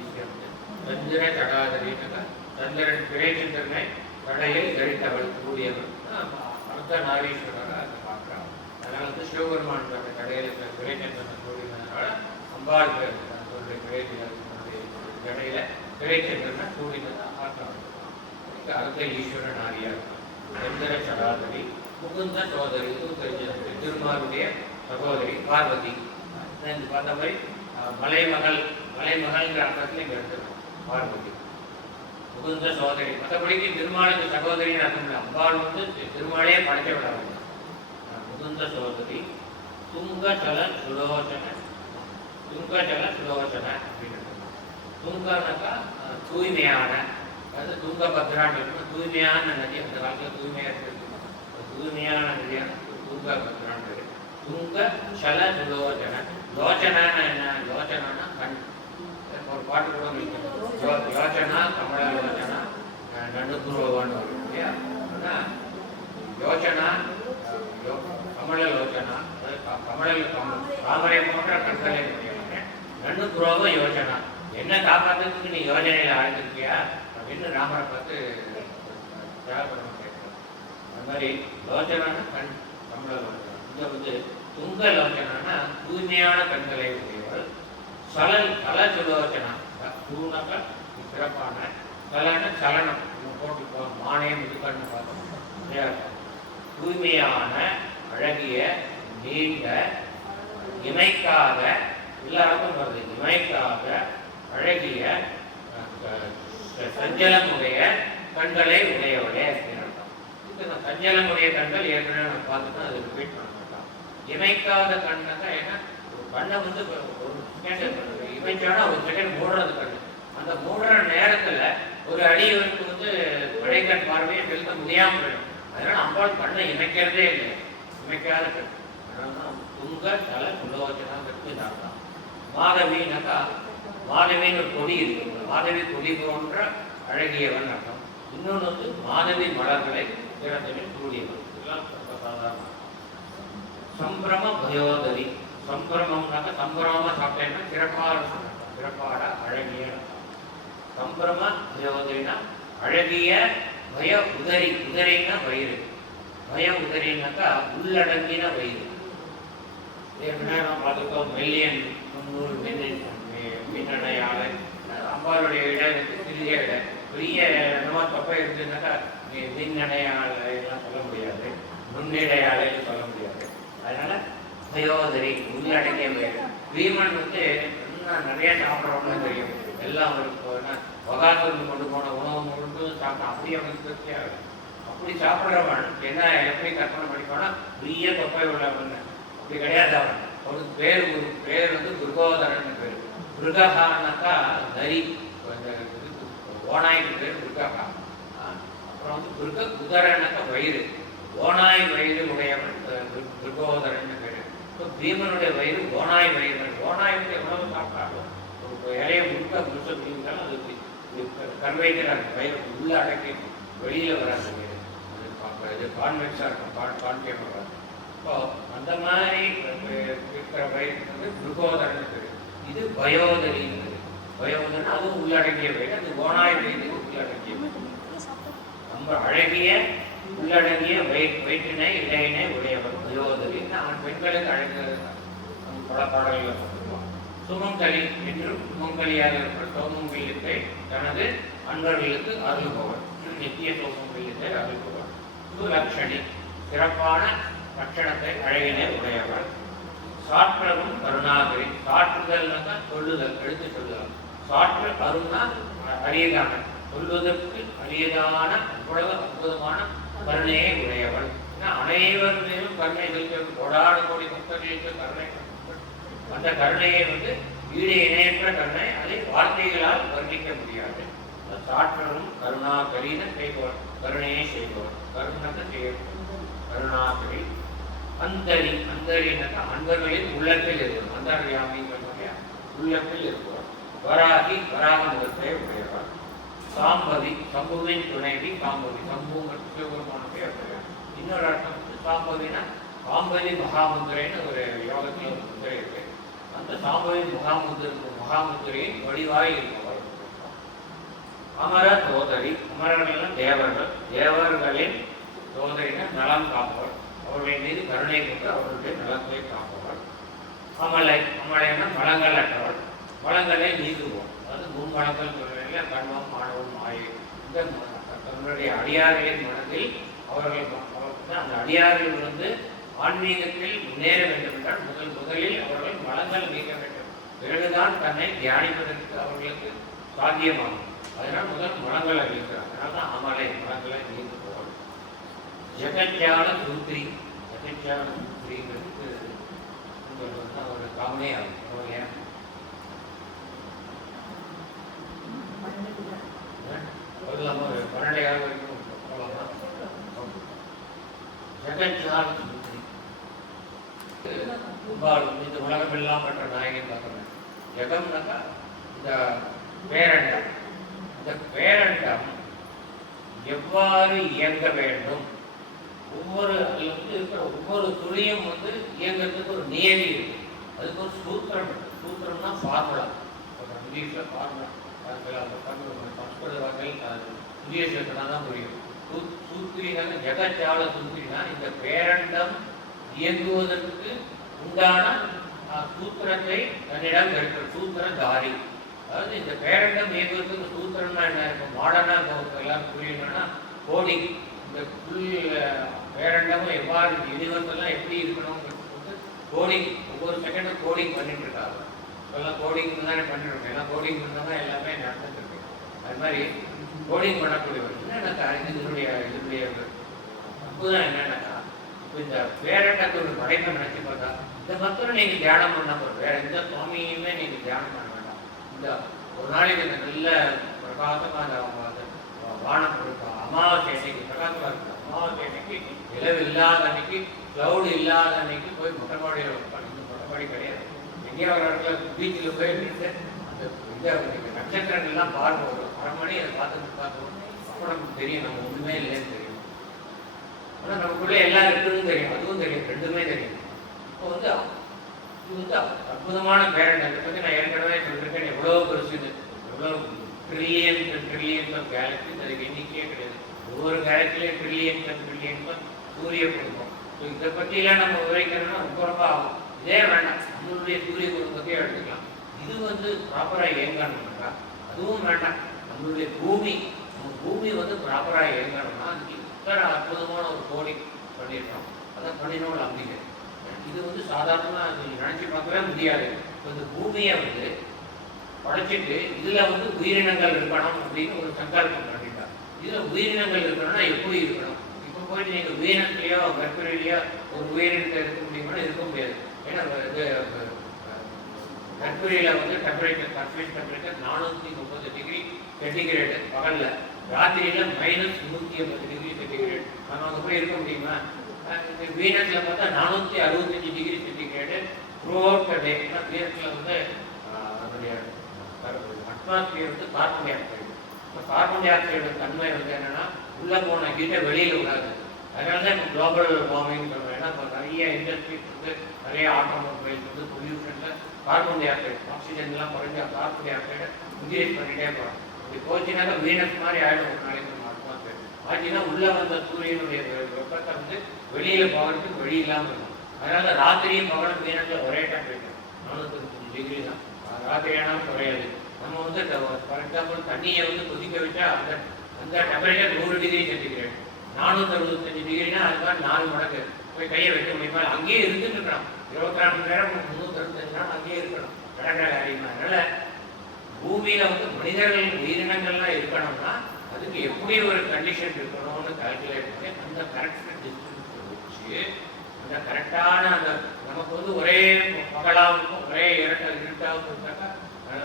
ஈஸியா இருக்கு. சந்திர சடாதரினாக்கா சந்திரன் பிறைச்சந்திரனை கடையில் தரித்தவள் கூடியவள் அர்த்த நாரீஸ்வரராக அதை பார்க்கிறாங்க. அதனால வந்து சிவபெருமான் கடையில் பிறைச்சந்திரனை கூடினதுனால அம்பாள் தன்னுடைய கடையில பிறைச்சந்திரனை கூடினதாக பார்க்கிறாங்க. அர்த்த ஈஸ்வர நாரியா இருக்காங்க. சந்திர சடாதரி முகுந்த சோதரி தெரிஞ்சது திருமாருடைய சகோதரி பார்வதி. பார்த்த மாதிரி மலைமகள்ங்கிற அர்த்தத்தில் இங்கே எடுத்துருக்கோம் பார்வதி முகுந்த சோதரி. மற்றபடிக்கு திருமாலுக்கு சகோதரின்னு அர்த்தம் இல்லை. அம்பாள் வந்து திருமாலையே படைக்க விடாது. முகுந்த சோதரி துங்கஜல சுலோச்சன அப்படின்னு துங்கனாக்கா தூய்மையான, அது துங்கபத்ரான்னு இருக்கும். தூய்மையான நதி, அந்த காலத்தில் தூய்மையாக இருக்கு. தூய்மையான நதியான துங்கபத்ரான்னு இருக்கு. துங்க சல சுலோச்சன. லோச்சனான என்ன? லோச்சனானா கண். ஒரு பாட்டு கூட யோச்சனா கமல லோச்சனா நடுக்குருவான்னு வரும் இல்லையா? ஆனால் யோச்சனா கமல லோச்சனா கமல தாமரை போன்ற கண்களை முடியாம நடுக்குருவம் யோச்சனா. என்ன காப்பாற்றுறதுக்கு நீ யோஜனையில் ஆழ்ந்திருக்கியா அப்படின்னு ராமரை பார்த்து தியாகப்படம் கேட்கலாம். அந்த மாதிரி லோச்சனான கண் கமல லோச்சனா. இங்கே வந்து துங்க லோச்சனானா தூய்மையான கண்களை உடையவள். கல சுலோச்சனா தூணக்க சிறப்பான கலன சலனம் போட்டு மானியம் இதுக்கண்ணு பார்த்தோம். தூய்மையான அழகிய நீண்ட இமைக்காத எல்லாருக்கும் வருது. இமைக்காத அழகிய சஞ்சலமுடைய கண்களை உடையவளே அப்படின்னு அர்த்தம். இது சஞ்சலமுடைய கண்கள் ஏற்கனவே நம்ம பார்த்துட்டு அதை ரிப்பீட் பண்ண மாட்டோம். இமைக்காத கண்ணாக்கா ஏன்னா கண்ணை வந்து ஒரு செகண்ட் இமைச்சானா ஒரு செகண்ட் மூடுறது கண்ணு. அந்த மூடுற நேரத்தில் ஒரு அடியவருக்கு வந்து கடைக்கண் பார்வையை செலுத்த முடியாமல் போயிடும். அதனால அம்பாள் கண்ணை இணைக்கிறதே இல்லை, இணைக்காத கண். அதனால்தான் துங்க தல குலோச்சனாங்கிறது தான். மாதவினாக்கா மாதவின்னு ஒரு கொடி இருக்கு, மாதவி கொடி போன்ற அழகியவன் அர்த்தம். இன்னொன்று வந்து மாதவி மலர்களை திறந்தவில் கூடியவன். இதெல்லாம் சாதாரண. சம்பிரம பயோதரி, சம்பிரமம்னாக்க சம்பிரமமா சாப்பிட்டேன்னா சிறப்பாட அழகிய. சம்பிரம பயோதரினா அழகிய, பய உதரி, உதரின்னா வயிறு, பய உதரினாக்கா உள்ளடங்கின வயிறு. ஏற்கனவே நாம் பார்த்துருக்கோம் மெல்லியன் 300 மின்னணையாள அம்பாளுடைய இடம் வந்து சிறிய இடம். பெரிய நம்ம தொப்பை இருந்துச்சுனாக்கா மின்னணையாளையெல்லாம் சொல்ல முடியாது, நுண்ணிடையாளையும் சொல்ல முடியாது. அதனால பயோதரி உள்ளடங்கிய வயிறு. பீமன் வந்து இன்னும் நிறைய சாப்பிட்றவங்களும் தெரியும். எல்லாம் அவருக்கு வகாசம் கொண்டு போன உணவு முழுவதும் சாப்பிட்டா அப்படி அவனுக்கு திருப்தியாக. அப்படி சாப்பிட்றவன் என்ன எப்படி கற்பனை பண்ணிப்பானா பெரிய தொப்பை உள்ளவன். அப்படி கிடையாது அவன். அவனுக்கு பேர் வந்து துர்கோதரன் பேர். துர்ககானாக்கா நரி, ஓனாய்க்கு பேர் துர்ககா. அப்புறம் வந்து துர்க குதிரனாக்கா வயிறு, ஓனாய் வயிறு உடையவன் துர்கோதரன் பேர். இப்போ பீமனுடைய வயிறு ஓனாய் வயிறு. ஓனாயுடைய உணவு சாப்பிட்டாலும் ஒரு இலையை முழுக்க முடிச்சாலும் அது கர்வைக்கிறாங்க, வயிறு உள்ள அடக்கி வெளியில் வராது. இது கான்வெக்ஸாக இருக்கும், கான்கேவ் வராது. இப்போ அந்த மாதிரி இருக்கிற வயிறு வந்து துர்கோதரன் பேர். இது பயோதரிங்கிறது. பயோதரன் அதுவும் உள்ளடங்கிய வயிறு, அது ஓனாய் வயிறு உள்ளடங்கிய. ரொம்ப அழகிய உள்ளடங்கிய வயிற்றினை இடையினை உடையவர் பயோதரி. அவன் பெண்களுக்கு அழகு பல பாடல்கள் சொல்லுவான். சுமங்கலி என்றும் சுமங்கலியாக இருக்கிற சோமங்கலியத்தை தனது அன்பர்களுக்கு அருள்பவர், நித்திய சோமங்கலியத்தை அருள்பவர். சுலக்ஷணி சிறப்பான லட்சணத்தை அழகினை உடையவர். சாற்றவும் கருணாகரி, சாற்றுதல்னாக்கா சொல்லுதல், எடுத்து சொல்லுதல். சாற்று அருணா அரியதான, சொல்வதற்கு அரியதான அவ்வளவு அற்புதமான கருணையை உடையவள். அனைவர் மீதும் கருணை செலுத்த கோடாடு கோடி பக்தர்களுக்கு கருணை. அந்த கருணையை வந்து ஈடு இணையற்ற கருணை, அதை வார்த்தைகளால் வர்ணிக்க முடியாது. சாற்றவும் கருணாகரின்னு செய்பவர், கருணையை செய்பவர், கருணத்தை செய்யப்படும் கருணாகரி. அந்தரி, அந்தரினாக்கா அன்பர்களின் உள்ளத்தில் இருப்பவர், அந்தர்யாமிங்களுடைய உள்ளத்தில் இருப்பவர். வராகி, வராக முகத்தை உடையவர். சாம்பவி, சம்புவின் துணைவி சாம்பவி, சம்புங்கிறது சிவபெருமானுடைய பெயர். இன்னொரு அர்த்தம் சாம்பவினா சாம்பவி மகாமுத்திரைன்னு ஒரு யோகத்தில் ஒரு முத்திரை இருக்கு. அந்த சாம்பவி மகாமுத்திரையின் வடிவாய் இருப்பவர். அமர சோதரி, அமரர்கள் தேவர்கள், தேவர்களின் சோதரின நலம் காப்பவர், அவர்களின் மீது கருணை கொண்டு அவர்களுடைய நலத்தை காப்பவர். அமலை, அமலைன்னா மலங்கள் அற்றவர், மலங்களை நீக்குவோம். அதாவது முன்மலங்கள் சொல்ல கண்மம் மாணவம் மாயை. இந்த தன்னுடைய அடியார்களின் மனதில் அவர்கள் அந்த அடியார்கள் வந்து ஆன்மீகத்தில் முன்னேற வேண்டும் என்றால் முதலில் அவர்கள் மலங்கள் நீக்க வேண்டும். பிறகுதான் தன்னை தியானிப்பதற்கு அவர்களுக்கு சாத்தியமாகும். அதனால் முதல் மலங்களை நீக்கிறார். அதனால தான் அமலை, மலங்களை நீக்குவோம். ஜெகத்யால சூத்ரி, ஜெகத்யால சூத்ரிங்கிறதுக்கு ஒரு காமனே ஆகும். ஒரு 12 வரைக்கும் ஜெகத்யால சூத்ரி. இந்த உலகம் எல்லாம் பெற்ற நாயகன் பார்க்கணும். ஜெகம்னாக்கா இந்த பேரண்டம். இந்த பேரண்டம் எவ்வாறு இயங்க வேண்டும், ஒவ்வொரு அதில் வந்து இருக்கிற ஒவ்வொரு துளியும் வந்து இயங்கிறதுக்கு ஒரு நியதி இருக்கு. அதுக்கு ஒரு சூத்திரம் இருக்கு. சூத்திரம்னா ஃபார்முலா. இங்கிலீஷில் ஃபார்முலா, சம்ஸ்கிருத வார்த்தையில் இங்கிலீஷில் சொன்னால் தான் புரியும். சூத்திரினால ஜெகத்யால சூத்திரினா இந்த பேரண்டம் இயங்குவதற்கு உண்டான சூத்திரத்தை தன்னிடம் இருக்கிற சூத்திரதாரி. அதாவது இந்த பேரண்டம் இயங்குவதற்கு சூத்திரம்னா என்ன இருக்கும், மாடர்னாக எல்லாம் புரியணும்னா கோடிங். இந்த புல் பேரண்டமும் எவ்வாறு யூனிவர்ஸெல்லாம் எப்படி இருக்கணுங்கிறது வந்து கோடிங், ஒவ்வொரு செகண்டும் கோடிங் பண்ணிட்டு இருக்காங்க. இப்போல்லாம் கோடிங் தானே பண்ணிட்டு இருக்கோம். ஏன்னா கோடிங் பண்ணால் தான் எல்லாமே நடந்துட்டு இருக்கு. அது மாதிரி கோடிங் பண்ணக்கூடியவர் என்னன்னாக்கா இதனுடைய அற்புதம் என்னன்னாக்கா, இப்போ இந்த பேரண்டத்தோட படைப்பை நினைச்சு பார்த்தா இந்த மக்களும் நீங்கள் தியானம் பண்ண போகிறோம். வேற எந்த சுவாமியுமே நீங்கள் தியானம் பண்ண வேண்டாம். இந்த ஒரு நாளைக்கு நல்ல பிரகாசமாக அமாவாசை அன்னைக்கு பிரகாசமாக இருக்குது. அமாவாசை அன்னைக்கு நிலவு இல்லாத அன்னைக்கு, கிளவுடு இல்லாத அன்னைக்கு போய் மொட்டை மாடியில் இந்த மொட்டை மாடி கிடையாது. எங்கேயோ ஒரு இடத்துல பீச்சில் போய் நின்று இந்த நட்சத்திரங்கள்லாம் பார்க்க வரும். 1/2 மணி அதை பார்த்துட்டு பார்க்கணும். அப்போ நமக்கு தெரியும் நம்ம ஒன்றுமே இல்லைன்னு தெரியும். ஆனால் நமக்குள்ளே எல்லாம் இருக்குதுன்னு தெரியும், அதுவும் தெரியும், ரெண்டுமே தெரியும். இப்போ வந்து இது வந்து அற்புதமான பேரண்ட். அதை பற்றி நான் ஏற்கனவே சொல்லியிருக்கேன். எவ்வளோ பெருசுன்னு, எவ்வளோ ட்ரில்லியன்ஸ் ஆஃப் கேலக்சிஸ். அதுக்கு எண்ணிக்கையே கிடையாது. ஒவ்வொரு கேலக்சிலையும் ட்ரில்லியன்ஸ் சூரிய குடும்பம். ஸோ இதை பற்றிலாம் நம்ம விவரிக்கணும்னா ரொம்ப ஆகும். இதே வேண்டாம், நம்மளுடைய சூரிய குடும்பத்தையே எடுத்துக்கலாம். இது வந்து ப்ராப்பராக இயங்கணும்னா அதுவும் வேண்டாம். நம்மளுடைய பூமி வந்து ப்ராப்பராக இயங்கணும்னா அதுக்கு இத்தனை அற்புதமான ஒரு கோடி பண்ணியிருக்கோம். அதை பண்ணினோம் அம்பிகை. இது வந்து சாதாரணமாக நினச்சி பார்க்கவே முடியாது. இப்போ இந்த பூமியை வந்து படைச்சிட்டு இதில் வந்து உயிரினங்கள் இருக்கணும் அப்படின்னு ஒரு சங்கல்பம் பண்ணிட்டார். இதில் உயிரினங்கள் இருக்கணும்னா எப்படி இருக்கணும்? இப்போ போயிட்டு நீங்கள் வீனஸ்லேயோ மெர்க்குரியிலையோ ஒரு உயிரினத்தை இருக்க முடியுமானா இருக்க முடியாது. ஏன்னா இது மெர்க்குரியில் வந்து temperature, surface temperature 430 degree centigrade பகலில், ராத்திரியில் -180 டிகிரி சென்டிகிரேடு. நம்ம அங்கே போய் இருக்க முடியுமா? வீனஸில் பார்த்தா 465 degree centigrade throughout the day. ஏன்னா வீனஸில் வந்து அதனுடைய அட்மாஸ்பியர் வந்து கார்பன் டை ஆக்சைடு. இப்போ கார்பன் டை ஆக்சைடு தன்மை வந்து என்னென்னா உள்ளே போன கீட்டை வெளியில் விடாது. அதனால தான் இப்போ குளோபல் வார்மிங் சொல்கிறோம். ஏன்னா இப்போ நிறைய இண்டஸ்ட்ரீஸ் வந்து நிறைய ஆட்டோமொபைல்ஸ் வந்து பொல்யூஷனில் கார்பன் டை ஆக்சைடு, ஆக்சிஜன்லாம் குறைஞ்ச கார்பன் டை ஆக்சைடை இன்க்ரீஸ் பண்ணிகிட்டே போகிறோம். இப்படி போச்சுனாக்கா வீனஸ் மாதிரி ஆகிடும் ஒரு நாளைக்கு நம்ம அட்மாஸ்பியர். ஆச்சுன்னா உள்ளே வந்த சூரியனுடைய வெப்பத்தை வந்து வெளியில் போகிறதுக்கு வழி இல்லாமல் இருக்கும். அதனால ராத்திரியும் பகலும் வீனஸில் ஒரே டெம்பரேச்சர் 430 டிகிரி தான். ராத்திரி ஆனாலும் குறையாது. நம்ம வந்து ஃபார் எக்ஸாம்பிள் தண்ணியை வந்து கொதிக்க வச்சா அந்த டெம்பரேச்சர் 100 டிகிரி சென்டிகிரேட். 465 டிகிரினா அது மாதிரி 4 மடங்கு போய் கையை வைக்க முடியுமா? அங்கேயே இருந்துட்டு இருக்கணும். 24 மணி நேரம் 365 நாள் அங்கேயே இருக்கணும். கடற்கரை காரியமாக. அதனால பூமியில வந்து மனிதர்கள் உயிரினங்கள்லாம் இருக்கணும்னா அதுக்கு எப்படி ஒரு கண்டிஷன் இருக்கணும்னு கால்குலேட் பண்ணி அந்த கரெக்ட் டிஸ்டன்ஸ் வச்சு அந்த கரெக்டான அந்த நமக்கு வந்து ஒரே பகலாக இருக்கும், ஒரே இருட்டாகவும் இருந்தாக்கா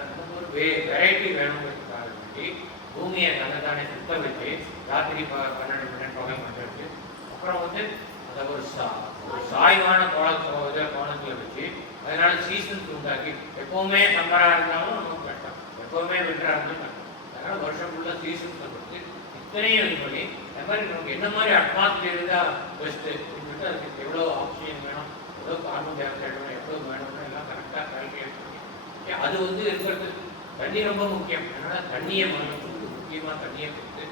நமக்கு ஒரு வெரைட்டி வேணுங்கிறதுக்காக வேண்டி பூமியை தன்னைத்தானே சுத்த வச்சு ராத்திரி 12 மணி நேரம் பகல் பண்ணுறது. அப்புறம் வந்து அதை ஒரு சாய்வான கோணத்தில் வச்சு அதனால சீசன்ஸ் உண்டாக்கி எப்போவுமே சம்மராக இருந்தாலும் நமக்கு கஷ்டம், எப்போவுமே விண்டராக இருந்தாலும் கஷ்டம். அதனால் வருஷம் ஃபுல்லாக சீசன்ஸை கொடுத்து இத்தனையும் இது பண்ணி அது மாதிரி நமக்கு என்ன மாதிரி அட்மாஸ்பியர் இருந்தால் பெஸ்ட்டு அப்படின்னு சொல்லிட்டு அதுக்கு எவ்வளோ ஆக்சிஜன் வேணும், எவ்வளோ கார்பன் டை ஆக்சைடு வேணும், எவ்வளோ வேணும்னு எல்லாம் கரெக்டாக கால்குலேட் பண்ணி அது வந்து இருக்கிறதுக்கு தண்ணி ரொம்ப முக்கியம். அதனால் தண்ணியை முக்கியமாக தண்ணியை கொடுத்து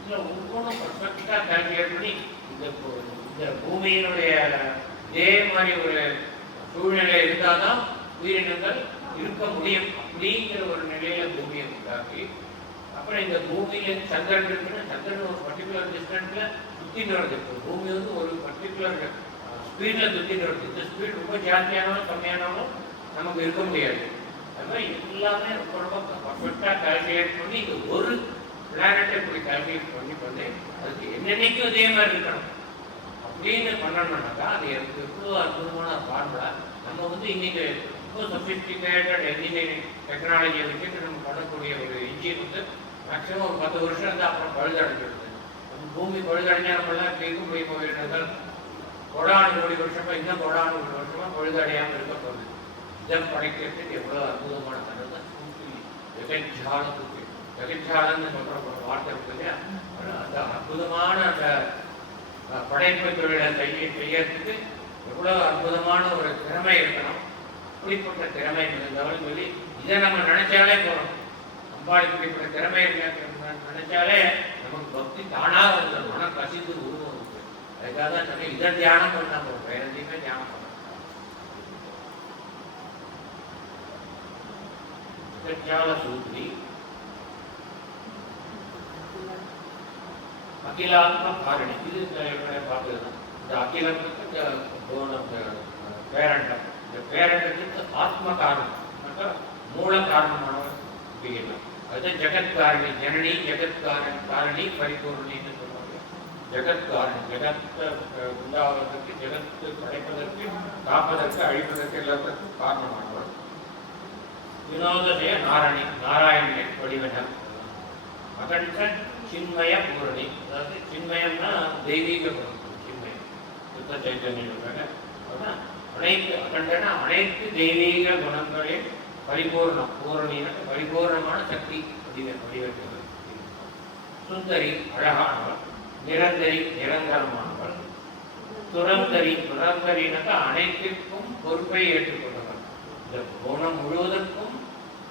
இதில் ஒவ்வொன்றும் பர்ஃபெக்டாக கால்குலேட் பண்ணி இந்த பூமியினுடைய இதே மாதிரி ஒரு சூழ்நிலை இருந்தால் தான் உயிரினங்கள் இருக்க முடியும். அப்படிங்கிற ஒரு நிலையில பூமியை உண்டாக்கி அப்புறம் இந்த பூமியில சந்திரன் இருக்குன்னா சந்திரன் ஒரு பர்டிகுலர் டிஸ்டன்ஸ்ல சுத்திட்டு வருது. பூமி வந்து ஒரு பர்டிகுலர் ஸ்பீட்ல சுத்திட்டு வருது. இந்த ஸ்பீட் ரொம்ப ஜாஸ்தியானாலும் கம்மியானாலும் நமக்கு இருக்க முடியாது. அது மாதிரி எல்லாமே ரொம்ப ரொம்ப பர்ஃபெக்டா கால்குலேட் பண்ணி இந்த ஒரு பிளானட்டை இப்படி கால்குலேட் பண்ணி அதுக்கு என்னென்னைக்கும் அதே மாதிரி இருக்கணும் அப்படின்னு பண்ணணும்னாக்கா அது எனக்கு எவ்வளோ அற்புதமான ஃபார்முலா. நம்ம வந்து இன்னைக்கு ரொம்ப சொபிஸ்டிகேட்டட் என்ஜினியரிங் டெக்னாலஜியை வச்சுட்டு நம்ம பண்ணக்கூடிய ஒரு இன்ஜின் வந்து மேக்ஸிமம் ஒரு 10 வருஷம் இருந்தால் அப்புறம் பழுதடைஞ்சிடுது. நம்ம பூமி பழுதடைஞ்சால் நம்மளாம் கேட்க முடியும் போயிருந்தால் கோடானு கோடி வருஷமாக இன்னும் கோடானு கோடி வருஷமாக பழுதடையாமல் இருக்க போகுது. இதை படைக்கிறதுக்கு எவ்வளோ அற்புதமான தன்மை தான் தூக்கி வெகஜாலம் தூக்கி வெகஜாலன்னு சொல்கிற ஒரு வார்த்தை இருக்கு இல்லையா? அந்த அற்புதமான அந்த படைப்பு தொழிலை செய்யறதுக்கு எவ்வளோ அற்புதமான ஒரு திறமை இருக்கணும். இப்படிப்பட்ட திறமை இருந்தாலும் சொல்லி இதை நம்ம நினைச்சாலே போகிறோம். அம்பாளுக்கு இப்படிப்பட்ட திறமை நினைச்சாலே நமக்கு பக்தி தானாக வந்து மனம் கசிந்து உருவம் இருக்கு. அதுக்காக தான் சொன்னேன் இதை தியானம் பண்ணா போகிறோம், வேற எதையுமே தியானம் பண்ணணும். சூத்ரி அகிலாத்ம காரணி இது பார்க்குறது. இந்த அகிலத்துக்கு பேரண்டம், இந்த பேரண்டத்துக்கு ஆத்ம காரணம் மூல காரணமானவர் அப்படிங்கிறோம். அதுதான் ஜெகத்காரணி, ஜனனி ஜெகத்காரணி பரிபூர்ணின்னு சொல்லுவாங்க. ஜெகத்காரணி ஜெகத்தை உண்டாவதற்கு, ஜெகத்து படைப்பதற்கு, காப்பதற்கு, அழிப்பதற்கு எல்லாத்துக்கும் காரணமானவர். வினோததே நாராயணி, நாராயணனை வடிவனம். அகண்ட சின்மய பூரணி. அதாவது சின்மயம்னா தெய்வீக குணம். சின்மயம் சுத்த சைத்தன்யம் இருக்காங்க. அதுதான் அனைத்து அகண்டனா அனைத்து தெய்வீக குணங்களின் பரிபூர்ணம். பூரணின பரிபூர்ணமான சக்தி வடிவத்தில். சுந்தரி அழகானவள். நிரந்தரி நிரந்தரமானவள். துரந்தரி துரந்தரினாக்கா அனைத்திற்கும் பொறுப்பை ஏற்றுக்கொண்டவள். இந்த குணம் முழுவதற்கும்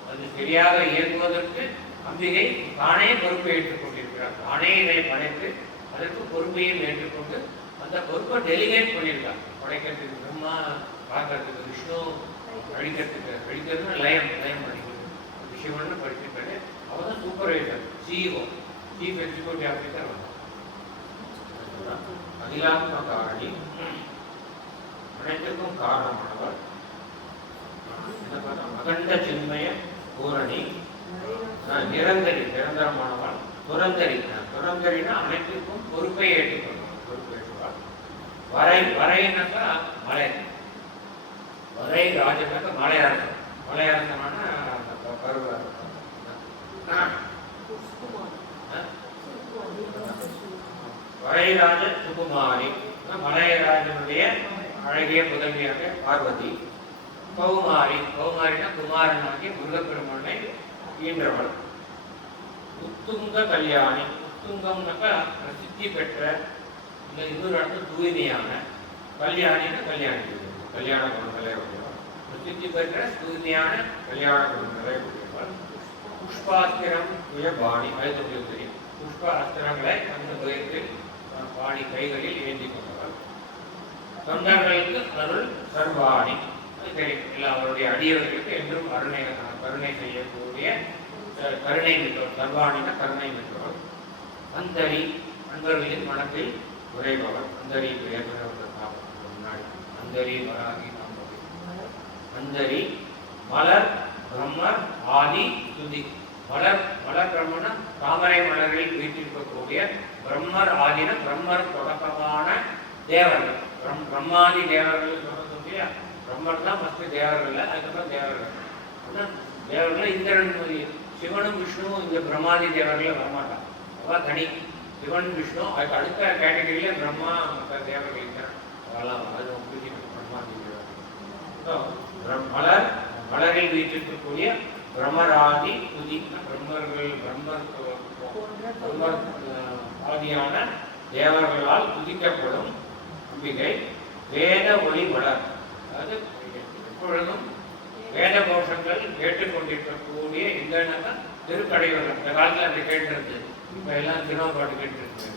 அது சரியாக இயங்குவதற்கு அம்பிகை தானே பொறுப்பை ஏற்றுக்கொண்டிருக்கிறார். தானே இதை படைத்து அதற்கு பொறுப்பையும் ஏற்றுக்கொண்டு அந்த பொறுப்பை டெலிகேட் பண்ணியிருக்கார். படைக்கிறதுக்கு பிரம்மா, பார்க்கறதுக்கு விஷ்ணு, அழிக்கிறதுன்னா லயம் அழிக்கிறது விஷயம்னு படிச்சிருக்காரு. அவர் தான் supervisor, CEO, chief executive officer. அகிலாத்ம காரணி, அனைத்திற்கும் காரணமானவர். அகண்ட சின்மய பூரணி, நிரந்தரி நிரந்தரமானவள். துரந்தரினா அனைத்திற்கும் பொறுப்பை ஏற்றுக்கொள்வார். பொறுப்பேற்றுவார். வரைனாக்கா மலை, வரை ராஜனாக்கா மலையரசன். மலையரசனான பருவ வரைராஜ சுகுமாரி, மலையராஜனுடைய அழகிய புதல்வியாக பார்வதி. கௌமாரி, கௌமாரினா குமாரனாகிய முருகப்பெருமானை ஈன்றவள். உத்துங்க கல்யாணி, உத்துங்கம்னாக்கா பிரசித்தி பெற்ற, இல்லை இன்னொரு இடத்துல தூய்மையான. கல்யாணினா கல்யாணி, கல்யாண குணங்களே உடையவள். பிரசித்தி பெற்ற தூய்மையான கல்யாண குணங்களே உடையவள். புஷ்பாஸ்திரம் பாணி, வயது தெரியும். புஷ்ப அஸ்திரங்களை அந்த துயத்தில் பாணி கைகளில் ஏந்தி கொண்டவள். தொண்டர்களுக்கு அருள் சர்வாணி, தெரியும். இல்லை அவருடைய அடியவர்களுக்கு என்றும் கருணை செய்யக்கூடிய கருணை மிக்கவர். சர்வாணின கருணை மிக்கவர். அந்தரி, அன்பர்களின் மனத்தில் உரைபவர். அந்தரி முன்னாடி அந்தரி வராகி நாம்பதி. அந்தரி மலர் பிரம்மர் ஆதி துதி. மலர் பிரம்மன தாமரை மலரில் வீட்டிருக்கக்கூடிய பிரம்மர் ஆதின பிரம்மர் தொடக்கமான தேவர்கள். பிரம்மாதி தேவர்கள் சொல்றது இல்லையா? பிரம்மர் தான் ஃபஸ்ட்டு தேவர்கள், அதுக்கப்புறம் தேவர்கள். தேவர்கள் இந்திரன், சிவனும் விஷ்ணுவும் இந்த பிரம்மாதி தேவர்கள் வரமாட்டான். அதான் தனி. சிவன் விஷ்ணு, அதுக்கு அடுத்த கேட்டகரியில பிரம்மா மற்ற தேவர்கள் இருக்கிறான். அதெல்லாம் அது பிரம்மாதி தேவர்கள். மலரில் வீட்டிருக்கக்கூடிய பிரம்மராதி துதி. பிரம்மர் ஆதியான தேவர்களால் துதிக்கப்படும் அம்பிகை. வேத ஒளி மலர், அதாவது எப்பொழுதும் வேத கோஷங்கள் கேட்டுக்கொண்டிருக்கக்கூடிய இந்த திருக்கடையூர். இந்த காலத்தில் அப்படி கேட்டிருக்கு, இப்ப எல்லாம் சினிமா பாட்டு கேட்டிருக்கு.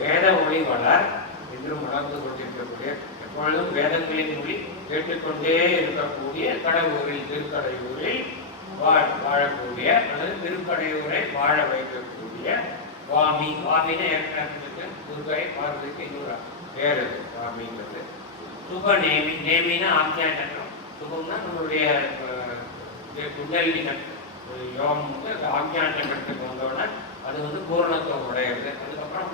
வேத ஒளி வளர் என்று மலர்ந்து கொண்டிருக்கக்கூடிய, எப்பொழுதும் வேதங்களின் மொழி கேட்டுக்கொண்டே இருக்கக்கூடிய கடவுரில், திருக்கடையூரில் வாழக்கூடிய அல்லது திருக்கடையூரை வாழ வைக்கக்கூடிய சுவாமி. சுவாமின்னு ஏற்கனவே துர்கை, பார்வதிக்கு இன்னொரு பேரு சுவாமிங்கிறது. சுப நேமி, நேமினா ஆக்ஞா சக்கரம். சுபம்னா நம்மளுடைய குண்டலினி யோகம் ஆக்ஞா சக்கரத்துக்கு வந்தோடனே அது பூரணத்துவம் உடையிறது. அதுக்கப்புறம்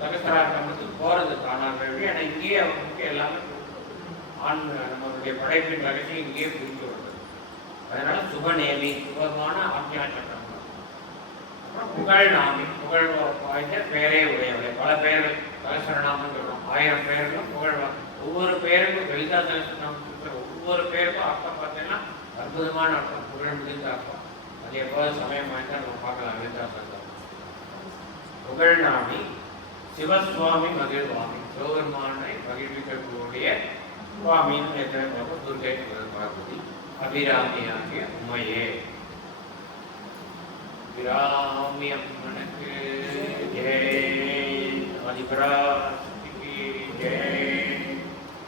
சகசராசிரமத்துக்கு போறது தானாக. ஆனால் இங்கேயே அவங்களுக்கு எல்லாமே நம்மளுடைய படைப்பின் ரகசியம் இங்கேயே புரிஞ்சு வருது. அதனால சுபநேமி, சுபமான ஆக்ஞா சக்கரம். அப்புறம் புகழ் நாமி, புகழ் வாய்ந்த பெயரே உடையவளை. பல பெயர்கள் சகசரநாமம் சொல்றோம். 1000 பெயர்களும் புகழ். ஒவ்வொரு பெயருக்கும் லலிதா சகசரநாமம் ஒவ்வொரு பேருக்கும் அர்த்தம் பார்த்தீங்கன்னா அற்புதமான அர்த்தம், புகழ் மிகுந்த அர்த்தம். அது எப்போது சமயம் வாய்ந்தா நம்ம பார்க்கலாம். லலிதா சகசரம் புகழ் நாமி, சிவசுவாமி மகிழ்வாமி, சிவபெருமானை மகிழ்விக்கக்கூடிய சுவாமின்னு எத்தனை துர்கை பார்வதி. அபிராமி ஆகிய உமையே. அபிராமி அம்மனுக்கு ஜெய்.